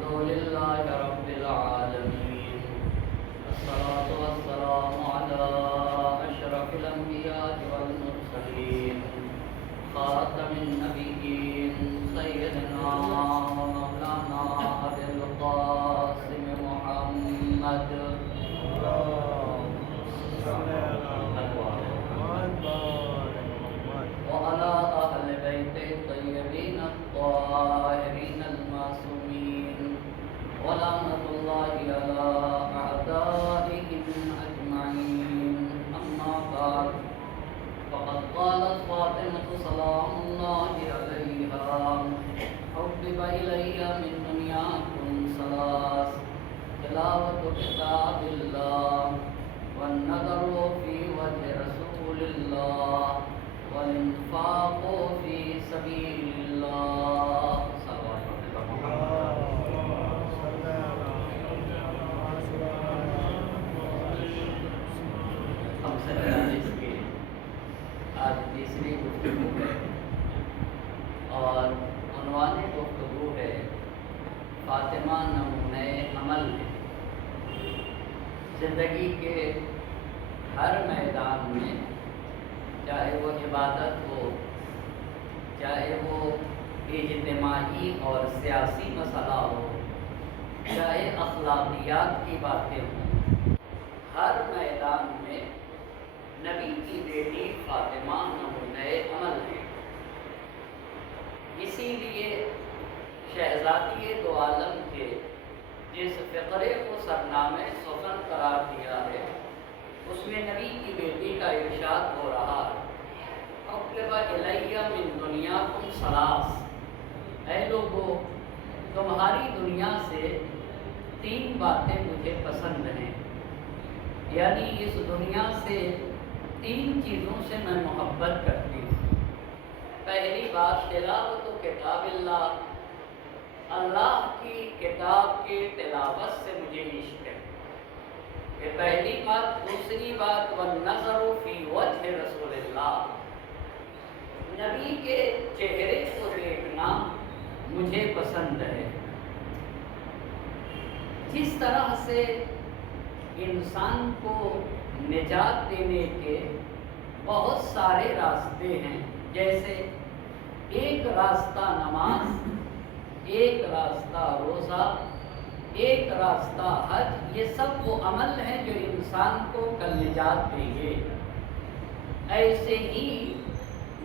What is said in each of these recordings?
الحمد لله رب العالمين، الصلاة والسلام على أشرف الأنبياء والمرسلين، خاتم النبيين سيدنا ومولانا أبي القاسم محمد وعلى أهل بيته الطيبين الطاهرين المعصومين، ولعنة الله على أعدائهم أجمعين. أما بعد، فقد قالت فاطمة سلام الله عليها: حبب إلي من دنياكم ثلاث: تلاوة كتاب الله، والنظر في وجه رسول الله، والانفاق في سبيل الله. ہم سے اس کی آج تیسری گفتگو ہے اور عنوان گفتگو ہے فاطمہ نمونۂ عمل ہے. زندگی کے ہر میدان میں، چاہے وہ عبادت ہو، چاہے وہ اجتماعی اور سیاسی مسئلہ ہو، چاہے اخلاقیات کی باتیں ہوں، ہر میدان میں نبی کی بیٹی فاطمہ نمونۂ عمل ہے. اسی لیے شہزادی دو عالم کے جس فقرے کو سرنامۂ سخن قرار دیا ہے، اس میں نبی کی بیٹی کا ارشاد ہو رہا ہے: حبب الی من دنیاکم ثلاث. اے لوگو، تمہاری دنیا سے تین باتیں مجھے پسند ہیں، یعنی اس دنیا سے تین چیزوں سے میں محبت کرتی ہوں. پہلی بات تلاوت کتاب اللہ، اللہ کی کتاب کی تلاوت سے مجھے عشق ہے، یہ پہلی بات. دوسری بات والنظر فی وجہ رسول اللہ، نبی کے چہرے کو دیکھنا مجھے پسند ہے. جس طرح سے انسان کو نجات دینے کے بہت سارے راستے ہیں، جیسے ایک راستہ نماز، ایک راستہ روزہ، ایک راستہ حج، یہ سب وہ عمل ہیں جو انسان کو کل نجات دیں گے. ایسے ہی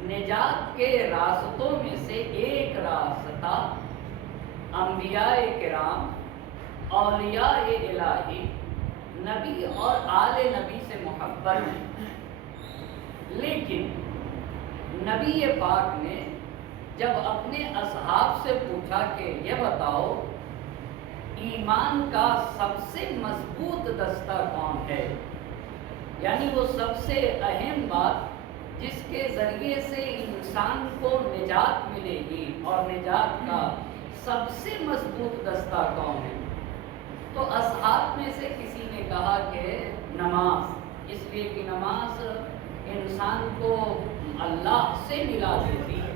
نجات کے راستوں میں سے ایک راستہ انبیاء کرام، اولیاء الہی، نبی اور آل نبی سے محبت ہے. لیکن نبی پاک نے جب اپنے اصحاب سے پوچھا کہ یہ بتاؤ ایمان کا سب سے مضبوط دستہ کون ہے، یعنی وہ سب سے اہم بات جس کے ذریعے سے انسان کو نجات ملے گی اور نجات کا سب سے مضبوط دستہ کون ہے، تو اصحاب میں سے کسی نے کہا کہ نماز، اس لیے کہ نماز انسان کو اللہ سے ملا دیتی ہے.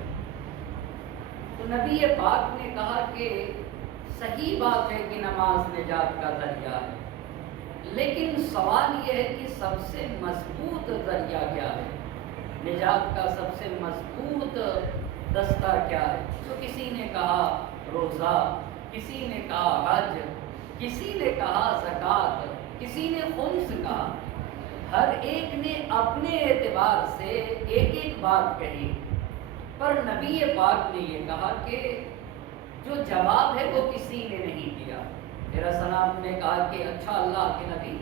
تو نبی پاک نے کہا کہ صحیح بات ہے کہ نماز نجات کا ذریعہ ہے، لیکن سوال یہ ہے کہ سب سے مضبوط ذریعہ کیا ہے، نجات کا سب سے مضبوط دستہ کیا ہے. تو کسی نے کہا روزہ، کسی نے کہا حج، کسی نے کہا زکوٰۃ، کسی نے خمس کہا. ہر ایک نے اپنے اعتبار سے ایک ایک بات کہی، پر نبی پاک نے یہ کہا کہ جو جواب ہے وہ کسی نے نہیں دیا. میرا سلام نے کہا کہ اچھا اللہ کے نبی،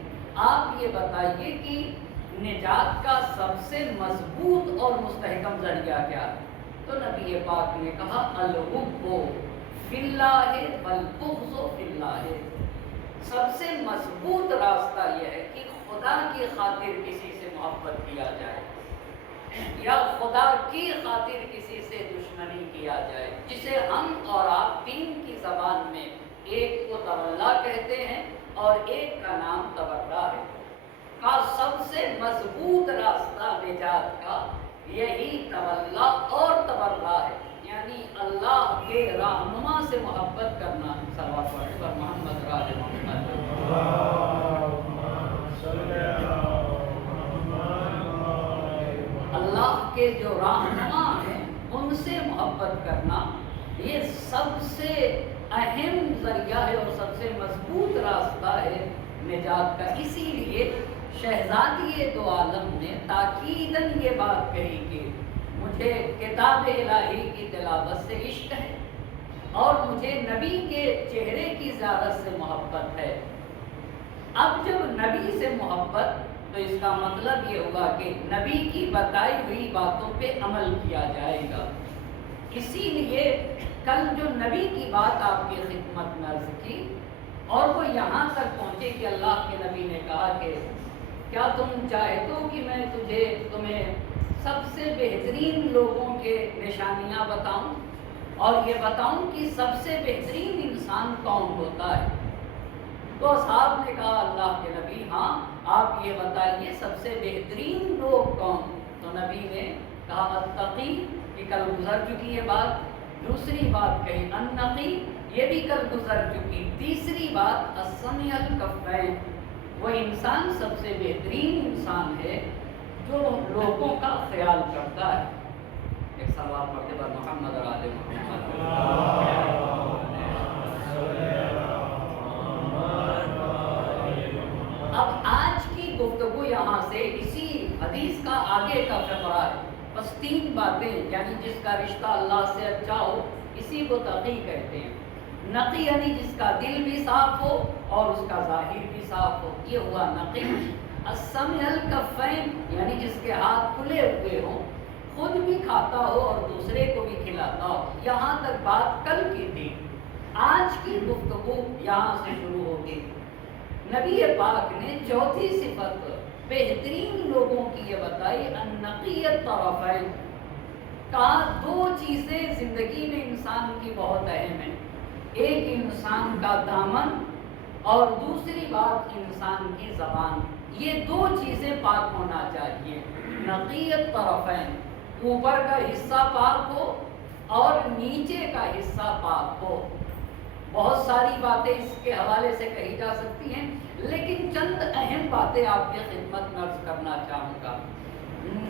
آپ یہ بتائیے کہ نجات کا سب سے مضبوط اور مستحکم ذریعہ کیا ہے. تو نبی پاک نے کہا الحب فی اللہ والبغض فی اللہ. سب سے مضبوط راستہ یہ ہے کہ خدا کی خاطر کسی سے محبت کیا جائے یا خدا کی خاطر کسی سے دشمنی کیا جائے، جسے ہم اور آپ تین کی زبان میں ایک کو تولا کہتے ہیں اور ایک کا نام تبرہ ہے. کا سب سے مضبوط راستہ نجات کا یہی تولا اور تبرہ ہے، یعنی اللہ کے رہنما سے محبت کرنا. صلوات کے جو رہنما ہیں ان سے محبت کرنا، یہ سب سے اہم ذریعہ ہے اور سب سے مضبوط راستہ ہے نجات کا۔ اسی لیے شہزادی دو عالم نے تاکیداً یہ بات کہی کہ مجھے کتاب الہی کی تلاوت سے عشق ہے اور مجھے نبی کے چہرے کی زیارت سے محبت ہے۔ اب جب نبی سے محبت تو اس کا مطلب یہ ہوگا کہ نبی کی بتائی ہوئی باتوں پہ عمل کیا جائے گا۔ اسی لیے کل جو نبی کی بات آپ کی خدمت میں عرض کی اور وہ یہاں تک پہنچے کہ اللہ کے نبی نے کہا کہ کیا تم چاہتے ہو کہ میں تمہیں سب سے بہترین لوگوں کے نشانیاں بتاؤں اور یہ بتاؤں کہ سب سے بہترین انسان کون ہوتا ہے؟ تو صاحب نے کہا اللہ کے نبی ہاں آپ یہ بتائیے سب سے بہترین لوگ کون؟ تو نبی نے کہا التقی، کہ کل گزر چکی یہ بات۔ دوسری بات کہی النقی، یہ بھی کل گزر چکی۔ تیسری بات السمیع الکفین، وہ انسان سب سے بہترین انسان ہے جو لوگوں کا خیال کرتا ہے۔ ایک سوال پڑھتے بار محمد اور آل محمد۔ اب آج کی گفتگو یہاں سے اسی حدیث کا آگے کا فقرہ ہے۔ بس 3 باتیں، یعنی جس کا رشتہ اللہ سے اچھا ہو اسی کو تقی کہتے ہیں۔ نقی یعنی جس کا دل بھی صاف ہو اور اس کا ظاہر بھی صاف ہو، یہ ہوا نقی۔ السمیع الکفین یعنی جس کے ہاتھ کھلے ہوئے ہوں، خود بھی کھاتا ہو اور دوسرے کو بھی کھلاتا ہو۔ یہاں تک بات کل کی تھی، آج کی گفتگو یہاں سے شروع ہوگی۔ نبی پاک نے چوتھی صفت بہترین لوگوں کی یہ بتائی النقی الطرفین۔ کہا 2 چیزیں زندگی میں انسان کی بہت اہم ہیں، ایک انسان کا دامن اور دوسری بات انسان کی زبان۔ یہ 2 چیزیں پاک ہونا چاہیے، نقی الطرفین، اوپر کا حصہ پاک ہو اور نیچے کا حصہ پاک ہو۔ بہت ساری باتیں اس کے حوالے سے کہی جا سکتی ہیں، لیکن چند اہم باتیں آپ کی خدمت میں عرض کرنا چاہوں گا۔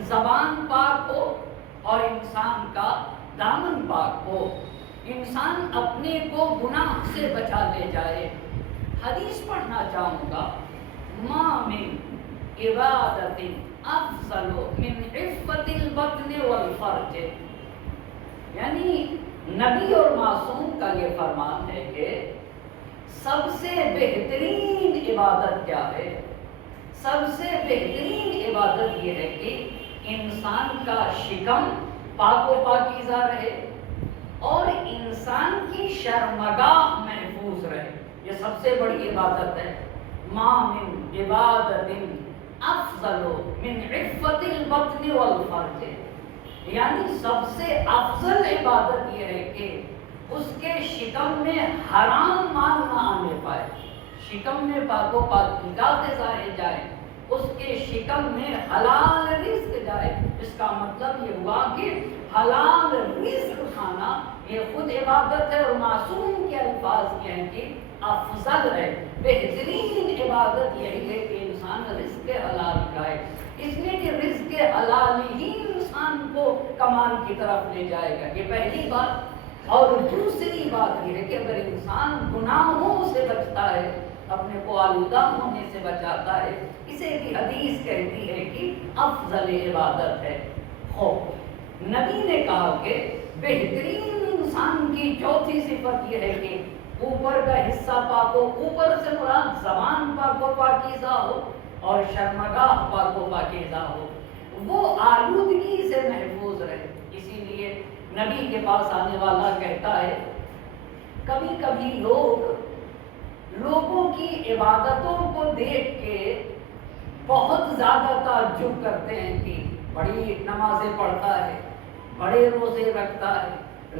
زبان پاک ہو اور انسان کا دامن پاک ہو، انسان اپنے کو گناہ سے بچا لے جائے۔ حدیث پڑھنا چاہوں گا، ما من عبادت افضل من عفت البطن والفرج، یعنی نبی اور معصوم کا یہ فرمان ہے کہ سب سے بہترین عبادت کیا ہے؟ سب سے بہترین عبادت یہ ہے کہ انسان کا شکم پاک و پاکیزہ رہے اور انسان کی شرمگاہ محفوظ رہے۔ یہ سب سے بڑی عبادت ہے۔ ما من عبادت افضل من عفت البطن والفرج، یعنی سب سے افضل عبادت یہ ہے کہ اس کے شکم میں حرام مال نہ آنے پائے، شکم میں پاک و پاکیزہ غذائیں جائیں، اس کے شکم میں حلال رزق جائے۔ اس کا مطلب یہ ہوا کہ حلال رزق کھانا یہ خود عبادت ہے، اور معصوم کے الفاظ یہ ہیں کہ افضل ہے، بہترین عبادت یہی ہے کہ انسان رزق حلال کھائے، اس لیے کہ رزق حلال ہی انسان کو کمال کی طرف لے جائے گا۔ یہ پہلی بات۔ اور دوسری بات یہ ہے کہ اگر انسان گناہوں سے بچتا ہے، اپنے کو آلودہ ہونے سے بچاتا ہے، اسے بھی حدیث کہتی ہے کہ افضل عبادت ہے۔ خوب نبی نے کہا کہ بہترین انسان کی چوتھی صفت یہ ہے کہ اوپر کا حصہ پاک ہو، اوپر سے مراد زبان پاک و پاکیزہ ہو اور شرمگاہ پاک و پاکیزہ ہو، وہ آلودگی سے محفوظ رہے۔ اسی لیے نبی کے پاس آنے والا کہتا ہے کبھی کبھی لوگوں کی عبادتوں کو دیکھ کے بہت زیادہ تعجب کرتے ہیں کہ بڑی نمازیں پڑھتا ہے، بڑے روزے رکھتا ہے،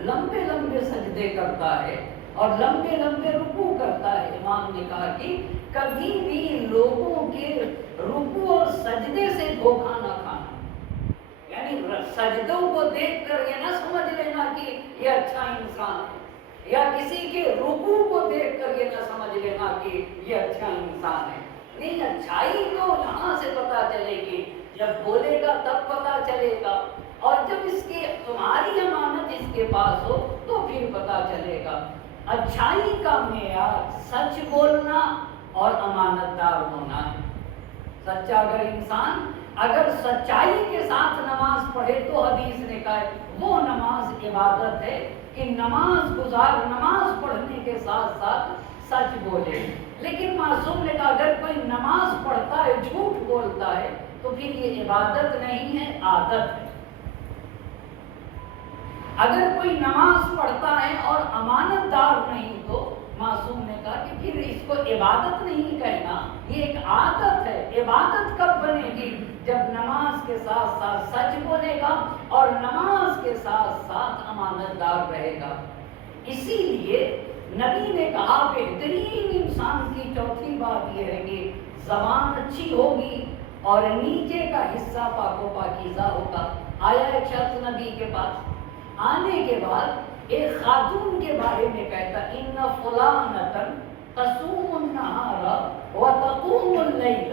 لمبے لمبے سجدے کرتا ہے اور لمبے لمبے رکوع کرتا ہے۔ امام نے کہا کہ کبھی بھی لوگوں کے رکوع اور سجدے سے دھوکہ نہ کھانا، یعنی سجدوں کو دیکھ کر یہ نہ سمجھ لینا کہ یہ اچھا انسان ہے، یا کسی کے رکوع کو دیکھ کر یہ نہ سمجھ لینا کہ یہ اچھا انسان ہے۔ نہیں، اچھائی تو یہاں سے پتہ چلے گی، جب بولے گا تب پتہ چلے گا۔ اور جب اس کی تمہاری امانت اس کے پاس ہو تو پھر پتا چلے گا۔ اچھائی کا معیار سچ بولنا اور امانت دار ہونا ہے۔ سچا اگر انسان اگر سچائی کے ساتھ نماز پڑھے تو حدیث نے کہا ہے وہ نماز عبادت ہے کہ نماز گزار نماز پڑھنے کے ساتھ ساتھ سچ بولے۔ لیکن معصوم نے کہا اگر کوئی نماز پڑھتا ہے جھوٹ بولتا ہے تو پھر یہ عبادت نہیں ہے، عادت ہے۔ اگر کوئی نماز پڑھتا ہے اور امانت دار نہیں تو معصوم نے کہا کہ پھر اس کو عبادت نہیں کہنا، یہ ایک عادت ہے۔ عبادت کب بنے گی؟ جب نماز کے ساتھ ساتھ سچ بولے گا اور نماز کے ساتھ ساتھ امانت دار رہے گا۔ اسی لیے نبی نے کہا بہترین انسان کی چوتھی بات یہ ہے کہ زبان اچھی ہوگی اور نیچے کا حصہ پاک و پاکیزہ ہوگا۔ آیا ایک شخص نبی کے پاس، آنے کے بعد ایک خاتون کے بارے میں کہتا ان فلانۃ تصوم النہار وتقوم اللیل،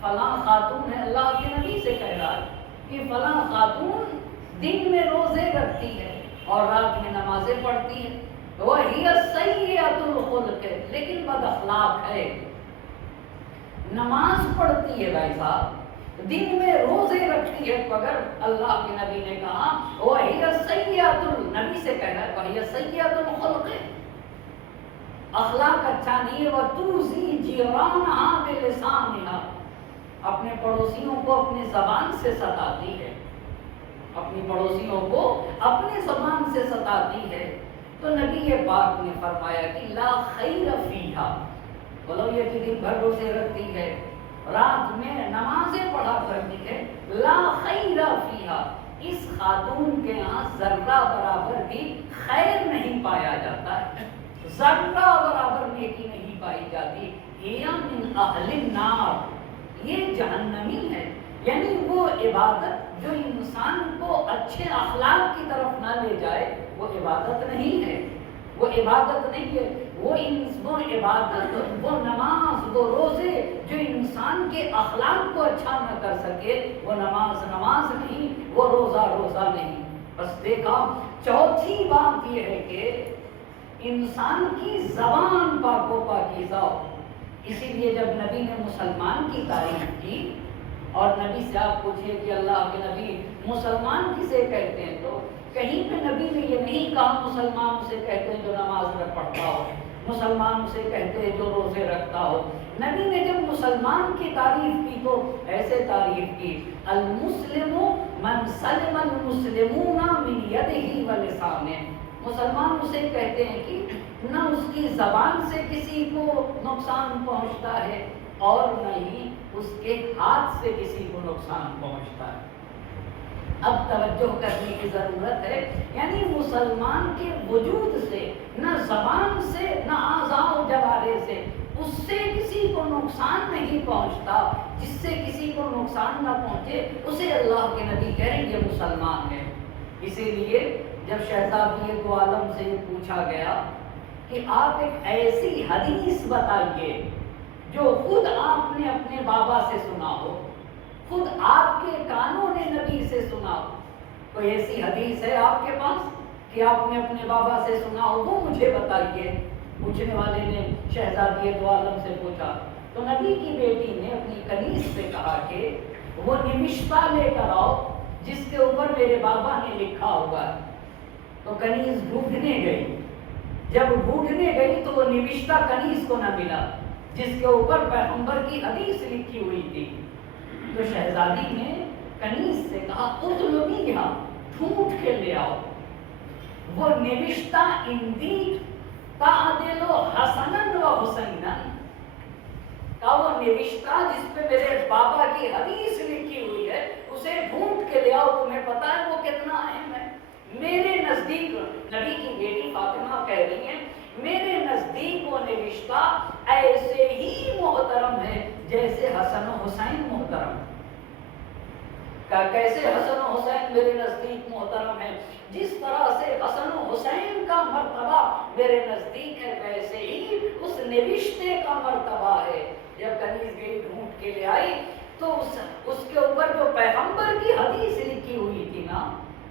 فلاں خاتون ہے، اللہ کے نبی سے کہہ رہا ہے کہ فلاں خاتون دن میں روزے رکھتی ہے اور رات میں نمازیں پڑھتی ہے، وہی سیئۃ الخلق، لیکن بد اخلاق ہے۔ نماز پڑھتی ہے بھائی صاحب، دن میں روزے رکھتی ہے، مگر اللہ کے نبی نے کہا وہی سیئۃ النبی سے کہنا ہے وہی سیئۃ الخلق، اخلاق اچھا نہیں ہے۔ وتؤذی جیرانہا بلسانہا، اپنے پڑوسیوں کو اپنی زبان سے ستاتی ہے، اپنی پڑوسیوں کو اپنی زبان سے ستاتی ہے۔ تو نبی پاک نے فرمایا کہ لا خیر فیہا، بولو یہ کہ دن بھر روزے رکھتی ہے، رات میں نمازیں پڑھا کرتی ہے، لا خیر فیہا، اس خاتون کے ہاں ذرہ برابر بھی خیر نہیں پایا جاتا ہے، ذرہ برابر نیکی نہیں پائی جاتی، ہی من اہل النار، یہ جہنمی ہے۔ یعنی وہ عبادت جو انسان کو اچھے اخلاق کی طرف نہ لے جائے وہ عبادت نہیں ہے، وہ عبادت نہیں ہے، وہ عبادت، وہ نماز، وہ روزے جو انسان کے اخلاق کو اچھا نہ کر سکے وہ نماز نہیں، وہ روزہ نہیں۔ بس دیکھا چوتھی بات یہ ہے کہ انسان کی زبان پاک و پاکیزہ ہو۔ اسی لیے جب نبی نے مسلمان کی تعریف کی اور نبی سے آپ پوچھیں کہ اللہ کے نبی مسلمان کسے کہتے ہیں، تو کہیں پہ نبی نے یہ نہیں کہا مسلمان اسے کہتے ہیں جو نماز پڑھتا ہو، مسلمان اسے کہتے ہیں جو روزے رکھتا ہو۔ نبی نے جب مسلمان کی تعریف کی تو ایسے تعریف کی المسلم من سلم المسلمون من یدہ ولسانہ، مسلمان اسے کہتے ہیں کہ نہ اس کی زبان سے کسی کو نقصان پہنچتا ہے اور نہ ہی اس کے ہاتھ سے کسی کو نقصان پہنچتا ہے۔ اب توجہ کرنے کی ضرورت ہے، یعنی مسلمان کے وجود سے، نہ زبان سے نہ اعضاء و جوارح سے، اس سے کسی کو نقصان نہیں پہنچتا، جس سے کسی کو نقصان نہ پہنچے اسے اللہ کے نبی کہہ رہے ہیں یہ مسلمان ہے۔ اسی لیے جب شہزادی دو عالم سے پوچھا گیا کہ آپ ایک ایسی حدیث بتائیے جو خود آپ نے اپنے بابا سے سنا ہو، خود آپ کے کانوں نے نبی سے سنا ہو، کوئی ایسی حدیث ہے آپ کے پاس کہ آپ نے اپنے بابا سے سنا ہو، وہ مجھے بتائیے۔ پوچھنے والے نے شہزادی دو عالم سے پوچھا تو نبی کی بیٹی نے اپنی کنیز سے کہا کہ وہ نوشتہ لے کر آؤ جس کے اوپر میرے بابا نے لکھا ہوا ہے۔ تو کنیز ڈھونڈنے گئی، جب ڈھونڈنے گئی تو وہ نوشتہ کنیز کو نہ ملا جس کے اوپر پیغمبر کی حدیث لکھی ہوئی تھی۔ تو شہزادی نے کنیز سے کہا اطلبیہا، ڈھونڈ کے لے آؤ۔ وہ نوشتہ اندی تعدل حسنا و حسینا، کا وہ نوشتہ جس پہ میرے بابا کی حدیث لکھی ہوئی ہے اسے ڈھونڈ کے لے آؤ، تمہیں پتا ہے وہ کتنا اہم ہے۔ میرے نزدیک، نبی کی بیٹی فاطمہ کہہ رہی ہیں، میرے نزدیک وہ نوشتہ ایسے ہی محترم ہے جیسے حسن و حسین محترم۔ کیسے حسن و حسین میرے نزدیک محترم ہے؟ جس طرح سے حسن و حسین کا مرتبہ میرے نزدیک ہے ویسے ہی اس نوشتے کا مرتبہ ہے۔ جب کنیز گئی ڈھونڈ کے لے آئی تو اس کے اوپر جو پیغمبر کی حدیث لکھی ہوئی تھی نا،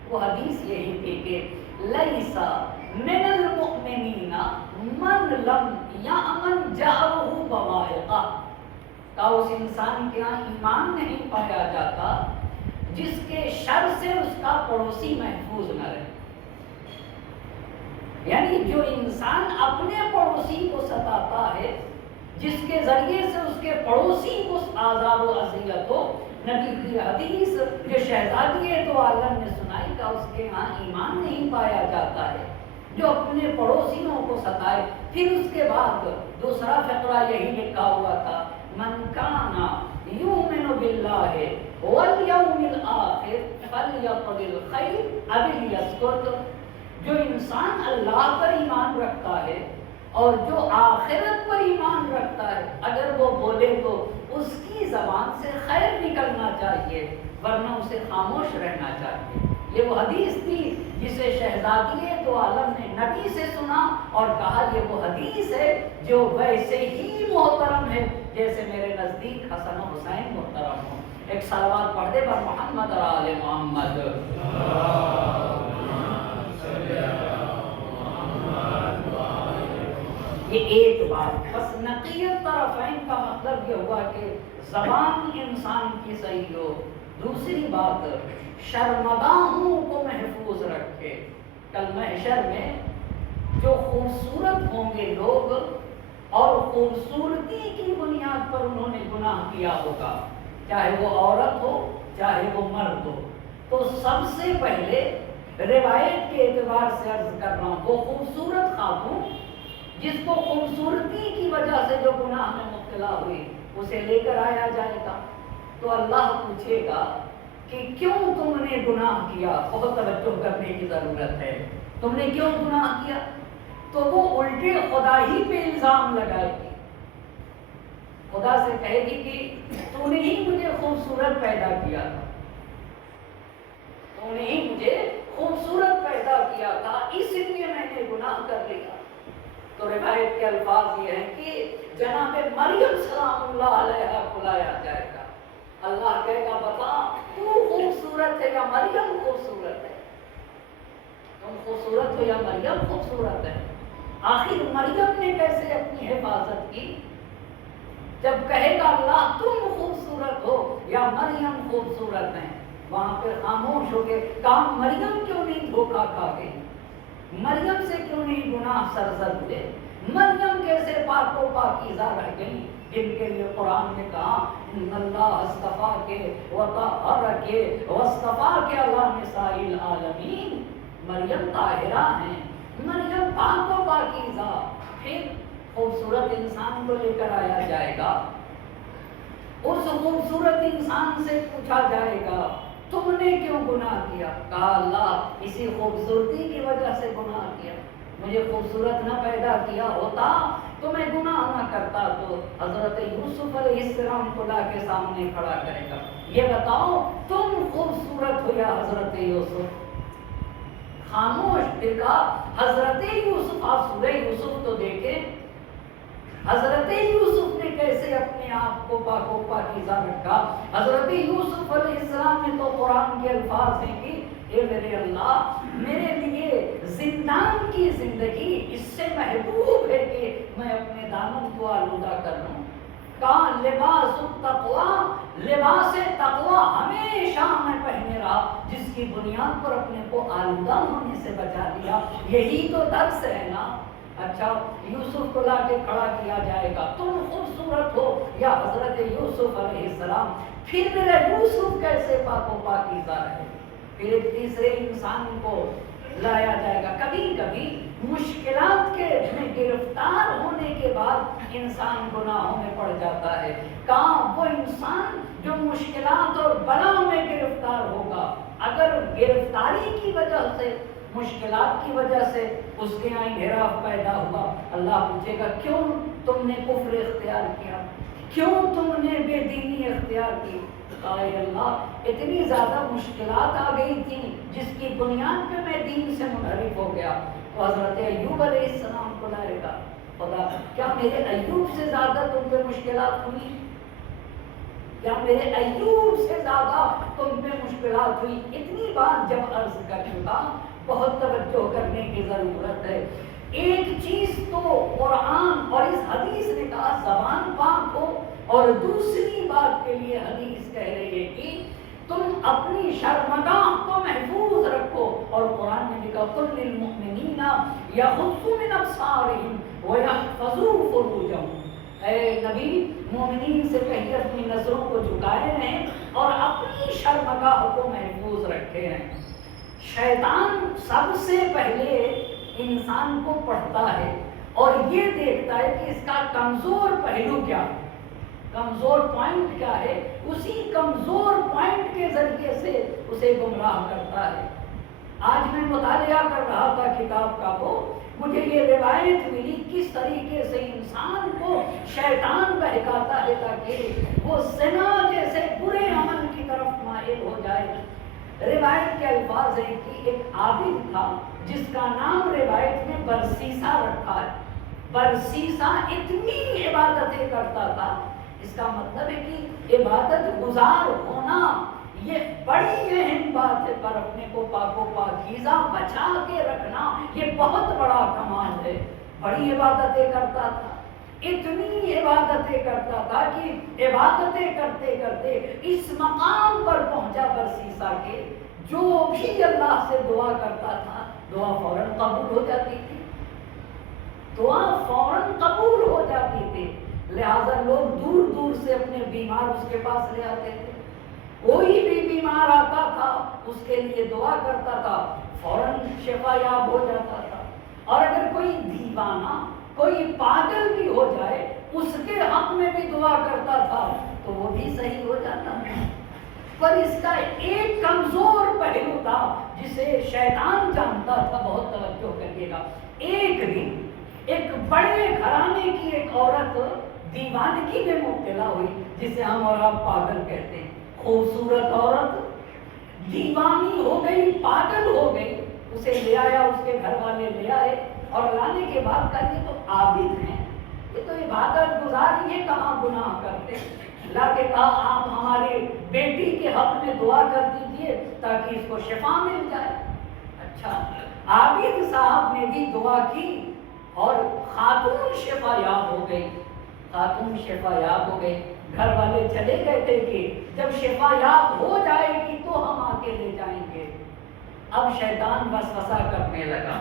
وہ حدیث یہی تھی کہ لیسا من المؤمنین من لم یأمن جارہ بوائقہ، کہ اس انسان کے یہاں ایمان نہیں پایا جاتا جس کے شر سے اس کا پڑوسی محفوظ نہ رہے. یعنی جو انسان اپنے پڑوسی کو ستاتا ہے، جس کے ذریعے سے اس کے پڑوسی کو آزار و اذیت ہو، نبی کی حدیث جو شہزادی دو عالم نے سنائی کہ اس کے ہاں ایمان نہیں پایا جاتا ہے جو اپنے پڑوسیوں کو ستائے. پھر اس کے بعد دوسرا فقرہ یہی لکھا ہوا تھا، من کانا یؤمن باللہ والیوم الآخر فلیقل الخیر او لیسکت. جو انسان اللہ پر ایمان رکھتا ہے اور جو آخرت پر ایمان رکھتا ہے، اگر وہ بولے تو اس کی زبان سے خیر نکلنا چاہیے، ورنہ اسے خاموش رہنا چاہیے. یہ وہ حدیث تھی جسے شہزادی دو عالم نے نبی سے سنا اور کہا یہ وہ حدیث ہے جو ویسے ہی محترم ہے جیسے میرے نزدیک حسن و حسین محترم ہوں. ایک صلوات پڑھ دے بر محمد اور آل محمد. یہ ایک بات بس. نقیت طرفین کا مطلب یہ ہوا کہ زبان انسان کی صحیح ہو. دوسری بات شرمگاہوں کو محفوظ رکھے. کل محشر میں جو خوبصورت ہوں گے لوگ اور خوبصورتی کی بنیاد پر انہوں نے گناہ کیا ہوگا، چاہے وہ عورت ہو چاہے وہ مرد ہو، تو سب سے پہلے روایت کے اعتبار سے عرض کر رہا ہوں، وہ خوبصورت خاتون جس کو خوبصورتی کی وجہ سے جو گناہ میں مبتلا ہوئی اسے لے کر آیا جائے گا تو اللہ پوچھے گا کہ کیوں تم نے گناہ کیا. بہت توجہ کرنے کی ضرورت ہے. تم نے کیوں گناہ کیا؟ تو وہ الٹے خدا ہی پہ الزام لگائے گی. خدا سے کہے گی کہ تو نے ہی مجھے خوبصورت پیدا کیا تھا، تو نے ہی مجھے خوبصورت پیدا کیا تھا، اس لیے میں نے گناہ کر لیا. تو روایت کے الفاظ یہ ہیں کہ جناب مریم سلام اللہ علیہ بلایا جائے گا. اللہ کہے گا بتا تو خوبصورت ہے یا مریم خوبصورت ہے؟ تم خوبصورت ہو یا مریم خوبصورت ہے؟ آخر مریم نے کیسے اپنی حفاظت کی؟ جب کہے گا اللہ تم خوبصورت ہو یا مریم خوبصورت ہے، وہاں پہ خاموش ہو گئے. کام مریم کیوں نہیں دھوکہ کھا گئی؟ مریم سے کیوں نہیں گناہ سرزد ہوئے؟ مریم کیسے پاک و پاکیزہ رہ گئی جن کے لیے قرآن نے کہا ان اللہ اصطفیٰ کے وطہر کے واصطفیٰ کے اللہ نساء العالمین. مریم طاہرہ ہیں، مریم پاک و پاکیزہ. پھر خوبصورت انسان کو لے کر آیا جائے گا. اس خوبصورت انسان سے پوچھا جائے گا تم نے کیوں گناہ کیا؟ کہا اللہ اسی خوبصورتی کی وجہ سے گناہ کیا. مجھے خوبصورت نہ پیدا کیا ہوتا تو میں گناہ نہ کرتا. تو حضرت یوسف علیہ السلام کو لا کے سامنے کھڑا کرے گا. یہ بتاؤ تم خوبصورت ہو یا حضرت یوسف؟ خاموش. پھر کہا حضرت یوسف. آپ سورہ یوسف تو دیکھیں، حضرت یوسف نے کیسے اپنے آپ کو پاک و پاکیزہ رکھا. حضرت یوسف علیہ السلام نے تو قرآن کے الفاظ ہیں کہ اے میرے اللہ میرے لیے زندان کی زندگی اس سے محبوب ہے کہ میں اپنے دامن کو آلودہ کر لوں. کہاں لباس التقوی، لباس تقوی ہمیشہ میں پہنے رہا جس کی بنیاد پر اپنے کو آلودہ ہونے سے بچا لیا. یہی تو درس ہے نا. اچھا یوسف کو لا کے کھڑا کیا جائے گا تم خوبصورت ہو یا حضرت یوسف علیہ السلام. پھر میرا یوسف کیسے پاک و پاکیزہ رہے؟ پھر ایک تیسرے انسان کو لایا جائے گا. کبھی کبھی مشکلات کے میں گرفتار ہونے کے بعد انسان گناہوں میں پڑ جاتا ہے. کہاں وہ انسان جو مشکلات اور بلاؤں میں گرفتار ہوگا، اگر گرفتاری کی وجہ سے مشکلات کی وجہ سے اس کے یہاں انحراف پیدا ہوا، اللہ پوچھے گا کیوں تم نے کفر اختیار کیا، کیوں تم نے بے دینی اختیار کی؟ اے اللہ اتنی زیادہ مشکلات آ گئی تھیں جس کی بنیاد پہ میں دین سے منحرف ہو گیا. تو حضرت ایوب علیہ السلام کو لائے گا خدا کیا میرے ایوب سے زیادہ تم پہ مشکلات ہوئی؟ کیا میرے ایوب سے زیادہ تم پہ مشکلات ہوئی؟ اتنی بات جب عرض کر چکا، بہت توجہ کرنے کی ضرورت ہے۔ ایک چیز تو قرآن اور اس حدیث نے کہا زبان پاک ہو، اور دوسری بات کے لیے حدیث کہہ رہی ہے کہ تم اپنی شرمگاہ کو محفوظ رکھو، اور قرآن نے بھی کہا قل للمؤمنین یغضوا من ابصارہم ویحفظوا فروجہم، اے نبی مومنین سے کہیے اپنی نظروں کو جھکائے رہیں اور اپنی شرمگاہ کو محفوظ رکھے رہیں۔ شیطان سب سے پہلے انسان کو پڑھتا ہے اور یہ دیکھتا ہے کہ اس کا کمزور پہلو کیا ہے، کمزور پوائنٹ کیا ہے، اسی کمزور پوائنٹ کے ذریعے سے اسے گمراہ کرتا ہے۔ آج میں مطالعہ کر رہا تھا کتاب کا، وہ مجھے یہ روایت ملی کس طریقے سے انسان کو شیطان بہکاتا ہے تاکہ وہ زنا جیسے برے عمل کی طرف مائل ہو جائے۔ روایت کے الفاظ ہیں کہ ایک عابد تھا جس کا نام روایت میں برسیسا رکھا ہے۔ برسیسا اتنی عبادتیں کرتا تھا، اس کا مطلب ہے کہ عبادت گزار ہونا یہ بڑی اہم بات ہے، پر اپنے کو پاک و پاکیزہ بچا کے رکھنا یہ بہت بڑا کمال ہے۔ بڑی عبادتیں کرتا تھا، اتنی عبادتیں کرتا تھا کہ عبادتیں کرتے کرتے اس مقام پر پہنچا برسیسا کے جو بھی اللہ سے دعا کرتا تھا دعا فوراً قبول ہو جاتی تھی، دعا فوراً قبول ہو جاتی تھی۔ لہذا لوگ دور دور سے اپنے بیمار اس کے پاس لے آتے تھے، کوئی بھی بیمار آتا تھا اس کے لیے دعا کرتا تھا، فوراً شفا یاب ہو جاتا تھا۔ اور اگر کوئی دیوانہ، کوئی پاگل بھی ہو جائے اس کے حق میں بھی دعا کرتا تھا تو وہ بھی صحیح ہو جاتا تھا۔ پر اس کا ایک کمزور پہلو تھا جسے شیطان جانتا تھا، بہت توجہ کریے گا۔ ایک دن ایک بڑے گھرانے کی ایک عورت دیوانگی میں مبتلا ہوئی، جسے ہم اور آپ پاگل کہتے ہیں۔ خوبصورت عورت دیوانی ہو گئی، پاگل ہو گئی، اسے لے آیا، اس کے گھر والے لے آئے، اور لانے کے بعد کہا یہ تو عابد ہیں، یہ تو عبادت گزار، یہ کہاں گناہ کرتے ہیں۔ لا کے کہا آپ ہمارے بیٹی کے حق میں دعا کر دیجئے تاکہ اس کو شفا مل جائے۔ اچھا، عابد صاحب نے بھی دعا کی اور خاتون شفا یاب ہو گئی، خاتون شفا یاب ہو گئی۔ گھر والے چلے گئے تھے کہ جب شفا یاب ہو جائے گی تو ہم آ کے لے جائیں گے۔ اب شیطان وسوسہ کرنے لگا،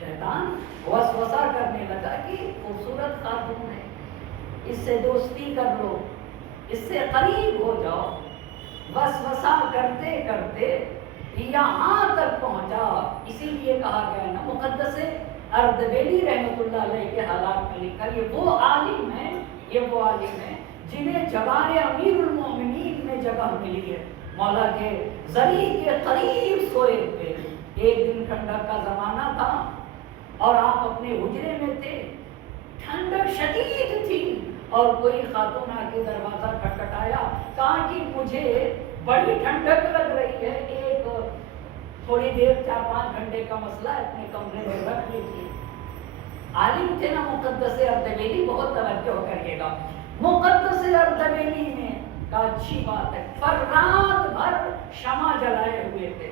شیطان وسوسہ کرنے لگا کہ خوبصورت خاتون ہے، اس سے دوستی کر لو، اس سے قریب ہو جاؤ۔ وسوسہ کرتے کرتے یہاں تک پہنچا، اسی لیے کہا گیا نا، مقدس اردبیلی رحمۃ اللہ علیہ کے حالات میں لکھا یہ وہ عالم ہیں، یہ وہ عالم ہیں جنہیں جوار امیر المومنین میں جگہ ملی ہے، مولا کے ذریع کے قریب سوئے ہوئے۔ ایک دن ٹھنڈک کا زمانہ تھا اور آپ اپنے حجرے میں تھے، ٹھنڈک شدید تھی، اور کوئی خاتون آ کے دروازہ کھٹکھٹایا، کہا کہ مجھے بڑی ٹھنڈک لگ رہی ہے، ایک تھوڑی دیر 4-5 گھنٹے کا مسئلہ ہے، اپنے کمرے میں رکھ لیجیے۔ عالم تھے نا مقدس اردبیلی، بہت توجہ کریے گا۔ مقدس اردبیلی نے کہا اچھی بات ہے، پر رات بھر شمع جلائے ہوئے تھے،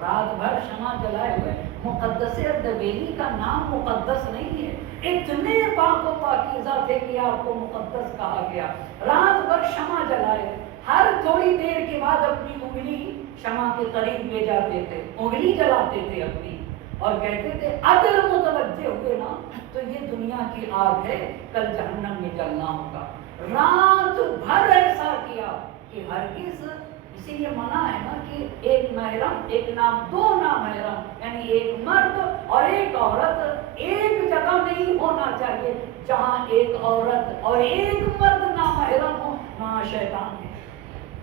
رات بھر شمع جلائے ہوئے۔ مقدس اردبیلی کا نام مقدس نہیں ہے، اتنے پاک و پاکیزہ تھے کہ آپ کو مقدس کہا گیا۔ رات بھر شمع جلائے، ہر تھوڑی دیر کے بعد اپنی انگلی شمع کے قریب لے جاتے تھے، انگلی جلاتے تھے اپنی، اور کہتے تھے اگر متوجہ ہوئے نا تو یہ دنیا کی آگ ہے، کل جہنم میں جلنا ہوگا۔ رات بھر ایسا کیا کہ ہرگز، اسی لیے منع ہے نا کہ ایک محرم، ایک نام، دو نامحرم، یعنی ایک مرد اور ایک عورت ایک جگہ نہیں ہونا چاہیے۔ جہاں ایک عورت اور ایک مرد نامحرم ہو وہاں شیطان ہے،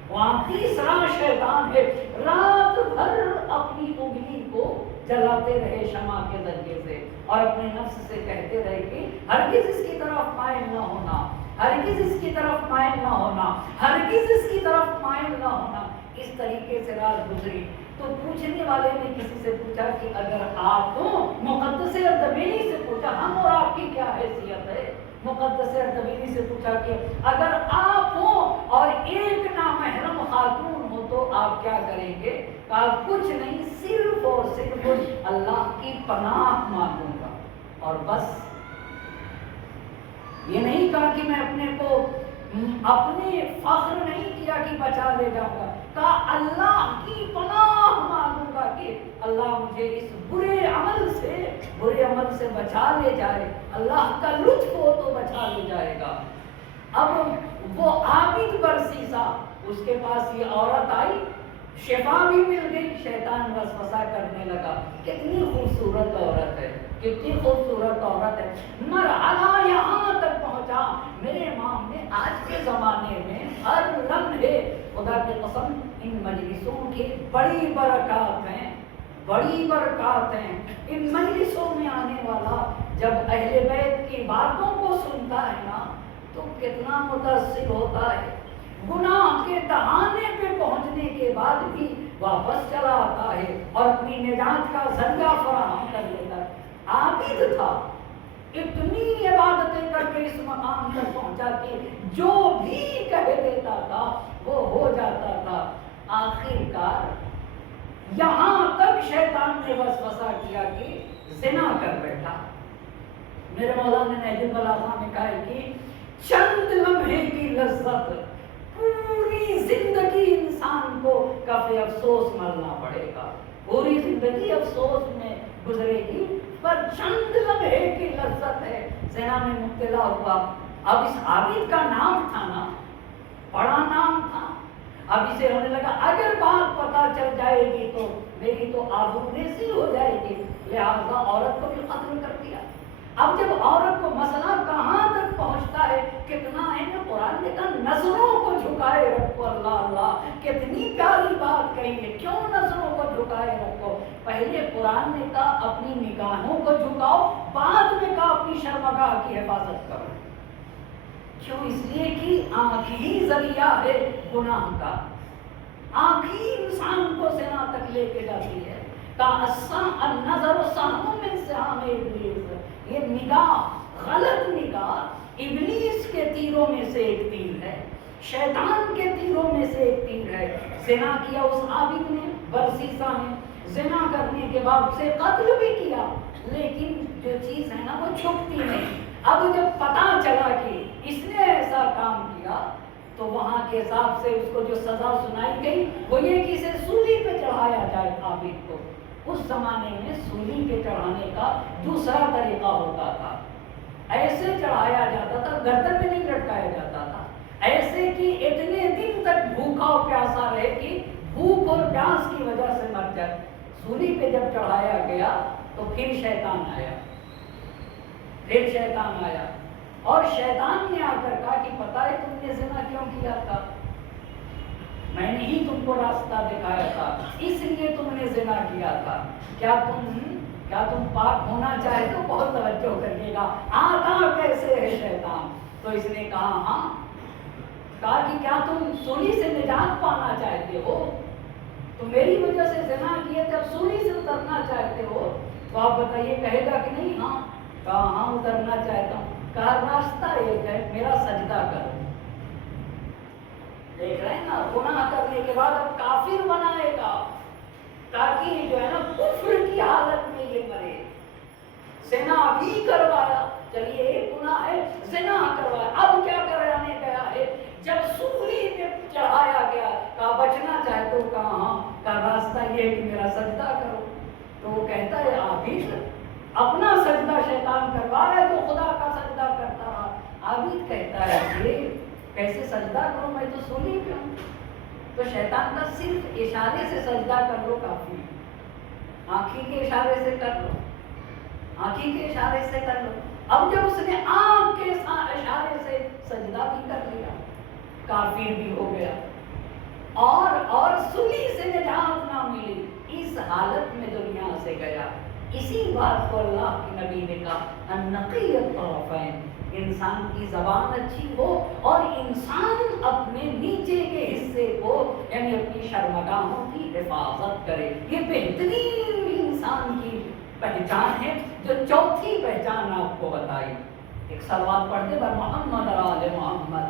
وہاں تیسرا شیطان ہے۔ رات بھر اپنی انگلی کو جلاتے رہے شمع کے ذریعے سے، اور اپنے نفس سے کہتے رہے کہ ہرگز اس کی طرف مائل نہ ہونا، ہرگز اس کی طرف مائل نہ ہونا، ہرگز اس کی طرف مائل نہ ہونا۔ اس طریقے سے رات گزری تو پوچھنے والے نے کسی سے پوچھا کہ اگر آپ ہوں، مقدس اردبیلی سے پوچھا ہم اور آپ کی کیا حیثیت ہے، مقدس اردبیلی سے پوچھا کہ اگر آپ ہوں اور ایک نامحرم خاتون ہو تو آپ کیا کریں گے؟ کہا کچھ نہیں، صرف اور صرف اللہ کی پناہ مانگوں گا اور بس۔ یہ نہیں کہا کہ میں اپنے کو اپنے فخر نہیں کیا کہ بچا لے جاؤں گا، کہا اللہ کی پناہ مانگوں گا کہ اللہ مجھے اس برے عمل سے بچا لے جائے، اللہ کا لطف ہو تو بچا لے جائے گا۔ اب وہ عابد برسیسا، اس کے پاس یہ عورت آئی، شفا بھی مل گئی، شیطان وسوسہ کرنے لگا کتنی خوبصورت عورت ہے، کتنی خوبصورت عورت ہے، مرحلہ یہاں تک پہنچا میرے امام نے آج کے زمانے میں ہر لمحے خدا کی قسم ان مجلسوں کی بڑی برکات ہیں، بڑی برکات ہیں۔ ان مجلسوں میں آنے والا جب اہل بیت کی باتوں کو سنتا ہے نا تو کتنا متاثر ہوتا ہے، گناہ کے دہانے پہ پہنچنے کے بعد بھی واپس چلا آتا ہے اور اپنی نجات کا ذریعہ فراہم کر لیتا ہے۔ عابد تھا، اتنی عبادتیں کر کے اس مقام تک پہنچا کہ جو بھی کہہ دیتا تھا وہ ہو جاتا تھا۔ آخر کار یہاں تک شیطان نے وسوسہ کیا کہ زنا کر بیٹھا۔ میرے مولانا نہج البلاغہ نے کہا ہے کہ چند لمحے کی لذت پوری زندگی انسان کو کافی افسوس مرنا پڑے گا، پوری زندگی افسوس میں گزرے گی، پر چند لمحے کی لذت ہے۔ زنا میں مبتلا ہوا، اب اس عابد کا نام تھا نا، بڑا نام تھا، اب اسے ہونے لگا اگر بات پتہ چل جائے گی تو میری تو آبروریزی ہو جائے گی، لہذا عورت کو بھی قتل کر دیا۔ اب جب عورت کو مسئلہ کہاں تک پہنچتا ہے، کتنا ہے نا قرآن نے کہا نظروں کو جھکائے رکھو، اللہ اللہ کتنی پیاری بات کہی ہے، کیوں نظروں کو جھکائے رکھو؟ پہلے قرآن نے کہا اپنی نگاہوں کو جھکاؤ، بعد میں کہا اپنی شرمگاہ کی حفاظت کرو۔ کیوں؟ اس لیے کہ آنکھ ہی ذریعہ ہے گناہ کا، آنکھ ہی انسان کو زنا تک لے کے جاتی ہے۔ النظر سہم من سہام ابلیس، یہ نگاہ، غلط نگاہ ابلیس کے تیروں میں سے ایک تیر ہے، شیطان کے تیروں میں سے ایک تیر ہے۔ زنا کیا اس عابد نے، برسیسا نے، زنا کرنے کے بعد اسے قتل بھی کیا، لیکن جو چیز ہے نا وہ چھپتی نہیں۔ اب جب پتہ چلا کہ اس نے ایسا کام کیا تو وہاں کے حساب سے اس کو جو سزا سنائی گئی وہ یہ کہ اسے سولی پہ چڑھایا جائے عابد کو۔ اس زمانے میں سولی پہ چڑھانے کا دوسرا طریقہ ہوتا تھا، ایسے چڑھایا جاتا تھا، گردن میں نہیں لٹکایا جاتا تھا، ایسے کہ اتنے دن تک بھوکا اور پیاسا رہے کہ بھوک اور پیاس کی وجہ سے مر جائے۔ سولی پہ جب چڑھایا گیا تو پھر شیطان آیا، اور شیطان نے آ کر کہا کہ پتہ ہے تم نے زنا کیوں کیا تھا؟ میں نے ہی تم کو راستہ دکھایا تھا، اس لیے تم نے زنا کیا تھا۔ کیا تم پاک ہونا چاہے تو بہت توجہ کریے گا آتا کیسے ہے شیطان۔ تو اس نے کہا ہاں، کہا کہ کیا تم سولی سے نجات پانا چاہتے ہو؟ تو میری وجہ سے زنا کیے تھے، اب سولی سے اترنا چاہتے ہو تو آپ بتائیے، کہے گا کہ نہیں؟ ہاں، کہا ہاں اترنا چاہتا ہوں۔ کہا راستہ ایک ہے، میرا سجدہ کرو۔ دیکھ رہے ہیں نا، گناہ کرنے کے بعد اب کافر بنائے گا تاکہ جو ہے نا کفر کی حالت میں یہ مرے۔ زنا بھی کروایا، چلیے ایک گناہ ہے زنا کروایا، اب کیا کرانے گیا ہے؟ جب سولی میں چڑھایا گیا، کہا بچنا چاہتے ہو؟ کہا ہاں، کہا راستہ یہ ہے کہ میرا سجدہ کرو۔ تو وہ کہتا ہے عابد اپنا سجدہ شیطان کروا رہا ہے تو خدا کا سجدہ کرتا رہا۔ عابد کہتا ہے یہ کیسے سجدہ کروں، میں تو سولی پہ ہوں۔ تو شیطان کا صرف اشارے سے سجدہ کر لو کافی، آنکھی کے اشارے سے کر لو، آنکھی کے اشارے سے کر لو۔ اب جب اس نے آنکھ کے اشارے سے سجدہ بھی کر لیا، کافر بھی ہو گیا اور سولی سے نجات نہ ملی، اس حالت میں دنیا سے گیا۔ اسی بات کو اللہ کے نبی نے کہا النقی الطرفین، انسان کی زبان اچھی ہو اور انسان اپنے نیچے کے حصے کو یعنی اپنی شرمگاہوں کی حفاظت کرے، یہ بہترین انسان کی پہچان ہے۔ جو چوتھی پہچان آپ کو بتائی، ایک صلوات پڑھ دے بر محمد آل محمد۔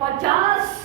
50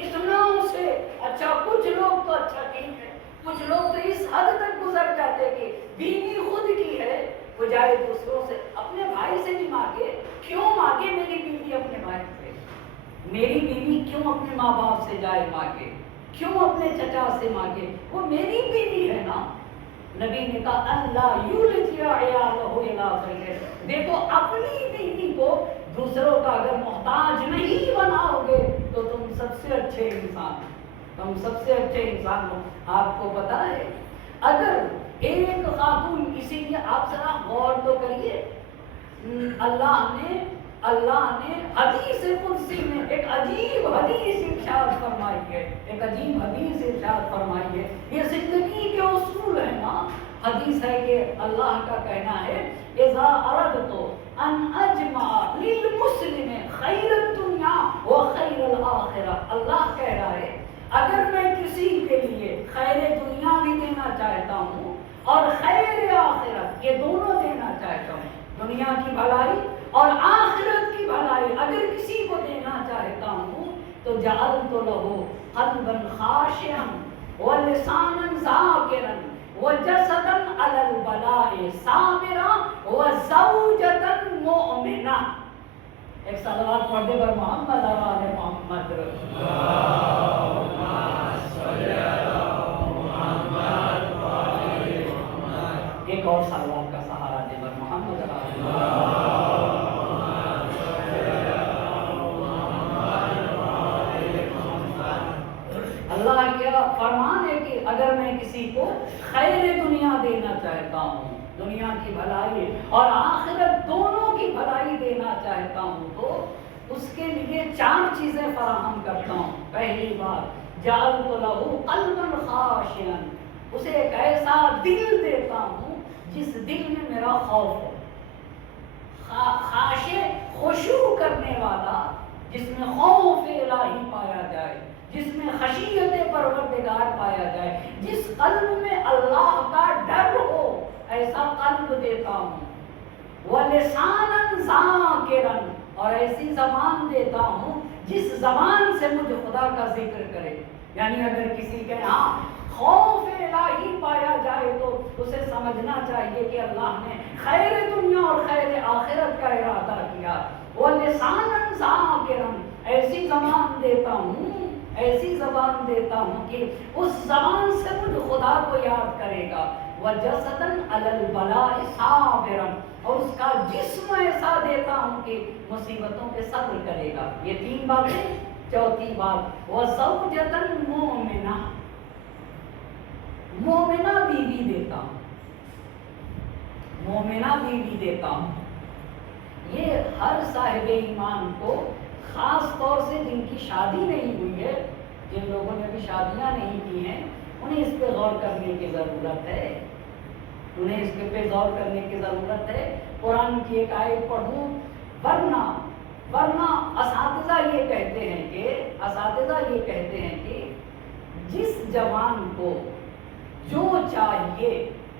اتنا اسے اچھا. کچھ لوگ تو اچھا ٹھیک ہے، کچھ لوگ تو اس حد تک گزر جاتے کہ بیوی خود کی ہے، وہ جائے دوسروں سے، اپنے بھائی سے بھی مانگے. کیوں مانگے میری بیوی اپنے بھائی سے؟ میری بیوی کیوں اپنے ماں باپ سے جائے مانگے؟ کیوں اپنے چچا سے مانگے؟ وہ میری بیوی ہے نا. نبی نے کہا اللہ یولجیا عیالہ الی غیرہ. دیکھو اپنی بیوی کو دوسروں کا اگر محتاج نہیں بناؤ گے تو تم سب سے اچھے انسان، تم سب سے اچھے انسان ہو. آپ کو پتا ہے اگر ایک خاتون، اسی لیے آپ ذرا غور تو کریے، اللہ نے حدیث قدسی میں ایک عجیب حدیث ارشاد فرمائی ہے، ایک عجیب حدیث ارشاد فرمائی ہے. یہ زندگی کے اصول ہے نا. حدیث ہے کہ اللہ کا کہنا ہے اذا اردت ان اجمع للمسلم خیر الدنیا وخیر الاخرہ. اللہ کہہ رہا ہے اگر میں کسی کے لیے خیر دنیا بھی دینا چاہتا ہوں اور خیر آخرت، یہ دونوں دینا چاہتا ہوں، دنیا کی بھلائی اور آخرت کی بھلائی اگر کسی کو دینا چاہتا ہوں تو جعلت لہ قلبا خاشعا ولسانا ذاکرا وجسدا علی البلاء صابرا وزوجتا مؤمنہ. ایک صلوات پڑھ دے بر محمد اور آل محمد. ایک اور صلوات کا سہارا دے بر محمد اور آل محمد. اللہ کیا فرمان ہے کہ اگر میں کسی کو خیر دنیا دینا چاہتا ہوں، دنیا کی بھلائی اور آخرت دونوں کی بھلائی دینا چاہتا ہوں تو اس کے لیے 4 چیزیں فراہم کرتا ہوں. پہلی بات جعلت لہ قلبا خاشعا، اسے ایک ایسا دل دیتا ہوں جس دل میں میرا خوف ہو. خاشع خشوع کرنے والا، جس میں خوف الہی پایا جائے، جس میں خشیت پروردگار پایا جائے، جس قلب میں اللہ کا ڈر ہو، ایسا قلب دیتا ہوں. وَلِسَانًا ذَاكِرًا، اور ایسی زبان دیتا ہوں جس زبان سے مجھے خدا کا ذکر کرے. یعنی اگر کسی کے ہاں خوف الہی پایا جائے تو اسے سمجھنا چاہیے کہ اللہ نے خیر دنیا اور خیر آخرت کا ارادہ کیا. وَلِسَانًا ذَاكِرًا، ایسی زبان دیتا ہوں، ایسی زبان دیتا ہوں کہ اس زبان سے مجھے خدا کو یاد کرے گا. وَجَسَدًا عَلَى الْبَلَاءِ صَابِرًا، اور اس کا جسم ایسا دیتا ہوں کہ مصیبتوں پہ صبر کرے گا. یہ 3 باتیں. چوتھی بات وَزَوْجَةً مُؤْمِنَةً، مومنہ بیوی دیتا ہوں، مومنہ بیوی دیتا ہوں. یہ ہر صاحب ایمان کو، خاص طور سے جن کی شادی نہیں ہوئی ہے، جن لوگوں نے ابھی شادیاں نہیں کی ہیں، انہیں اس پہ غور کرنے کی ضرورت ہے. انہیں اس پہ غور کرنے کی ضرورت ہے. قرآن کی ایک آیت پڑھوں، ورنہ اساتذہ یہ کہتے ہیں کہ جس جوان کو جو چاہیے،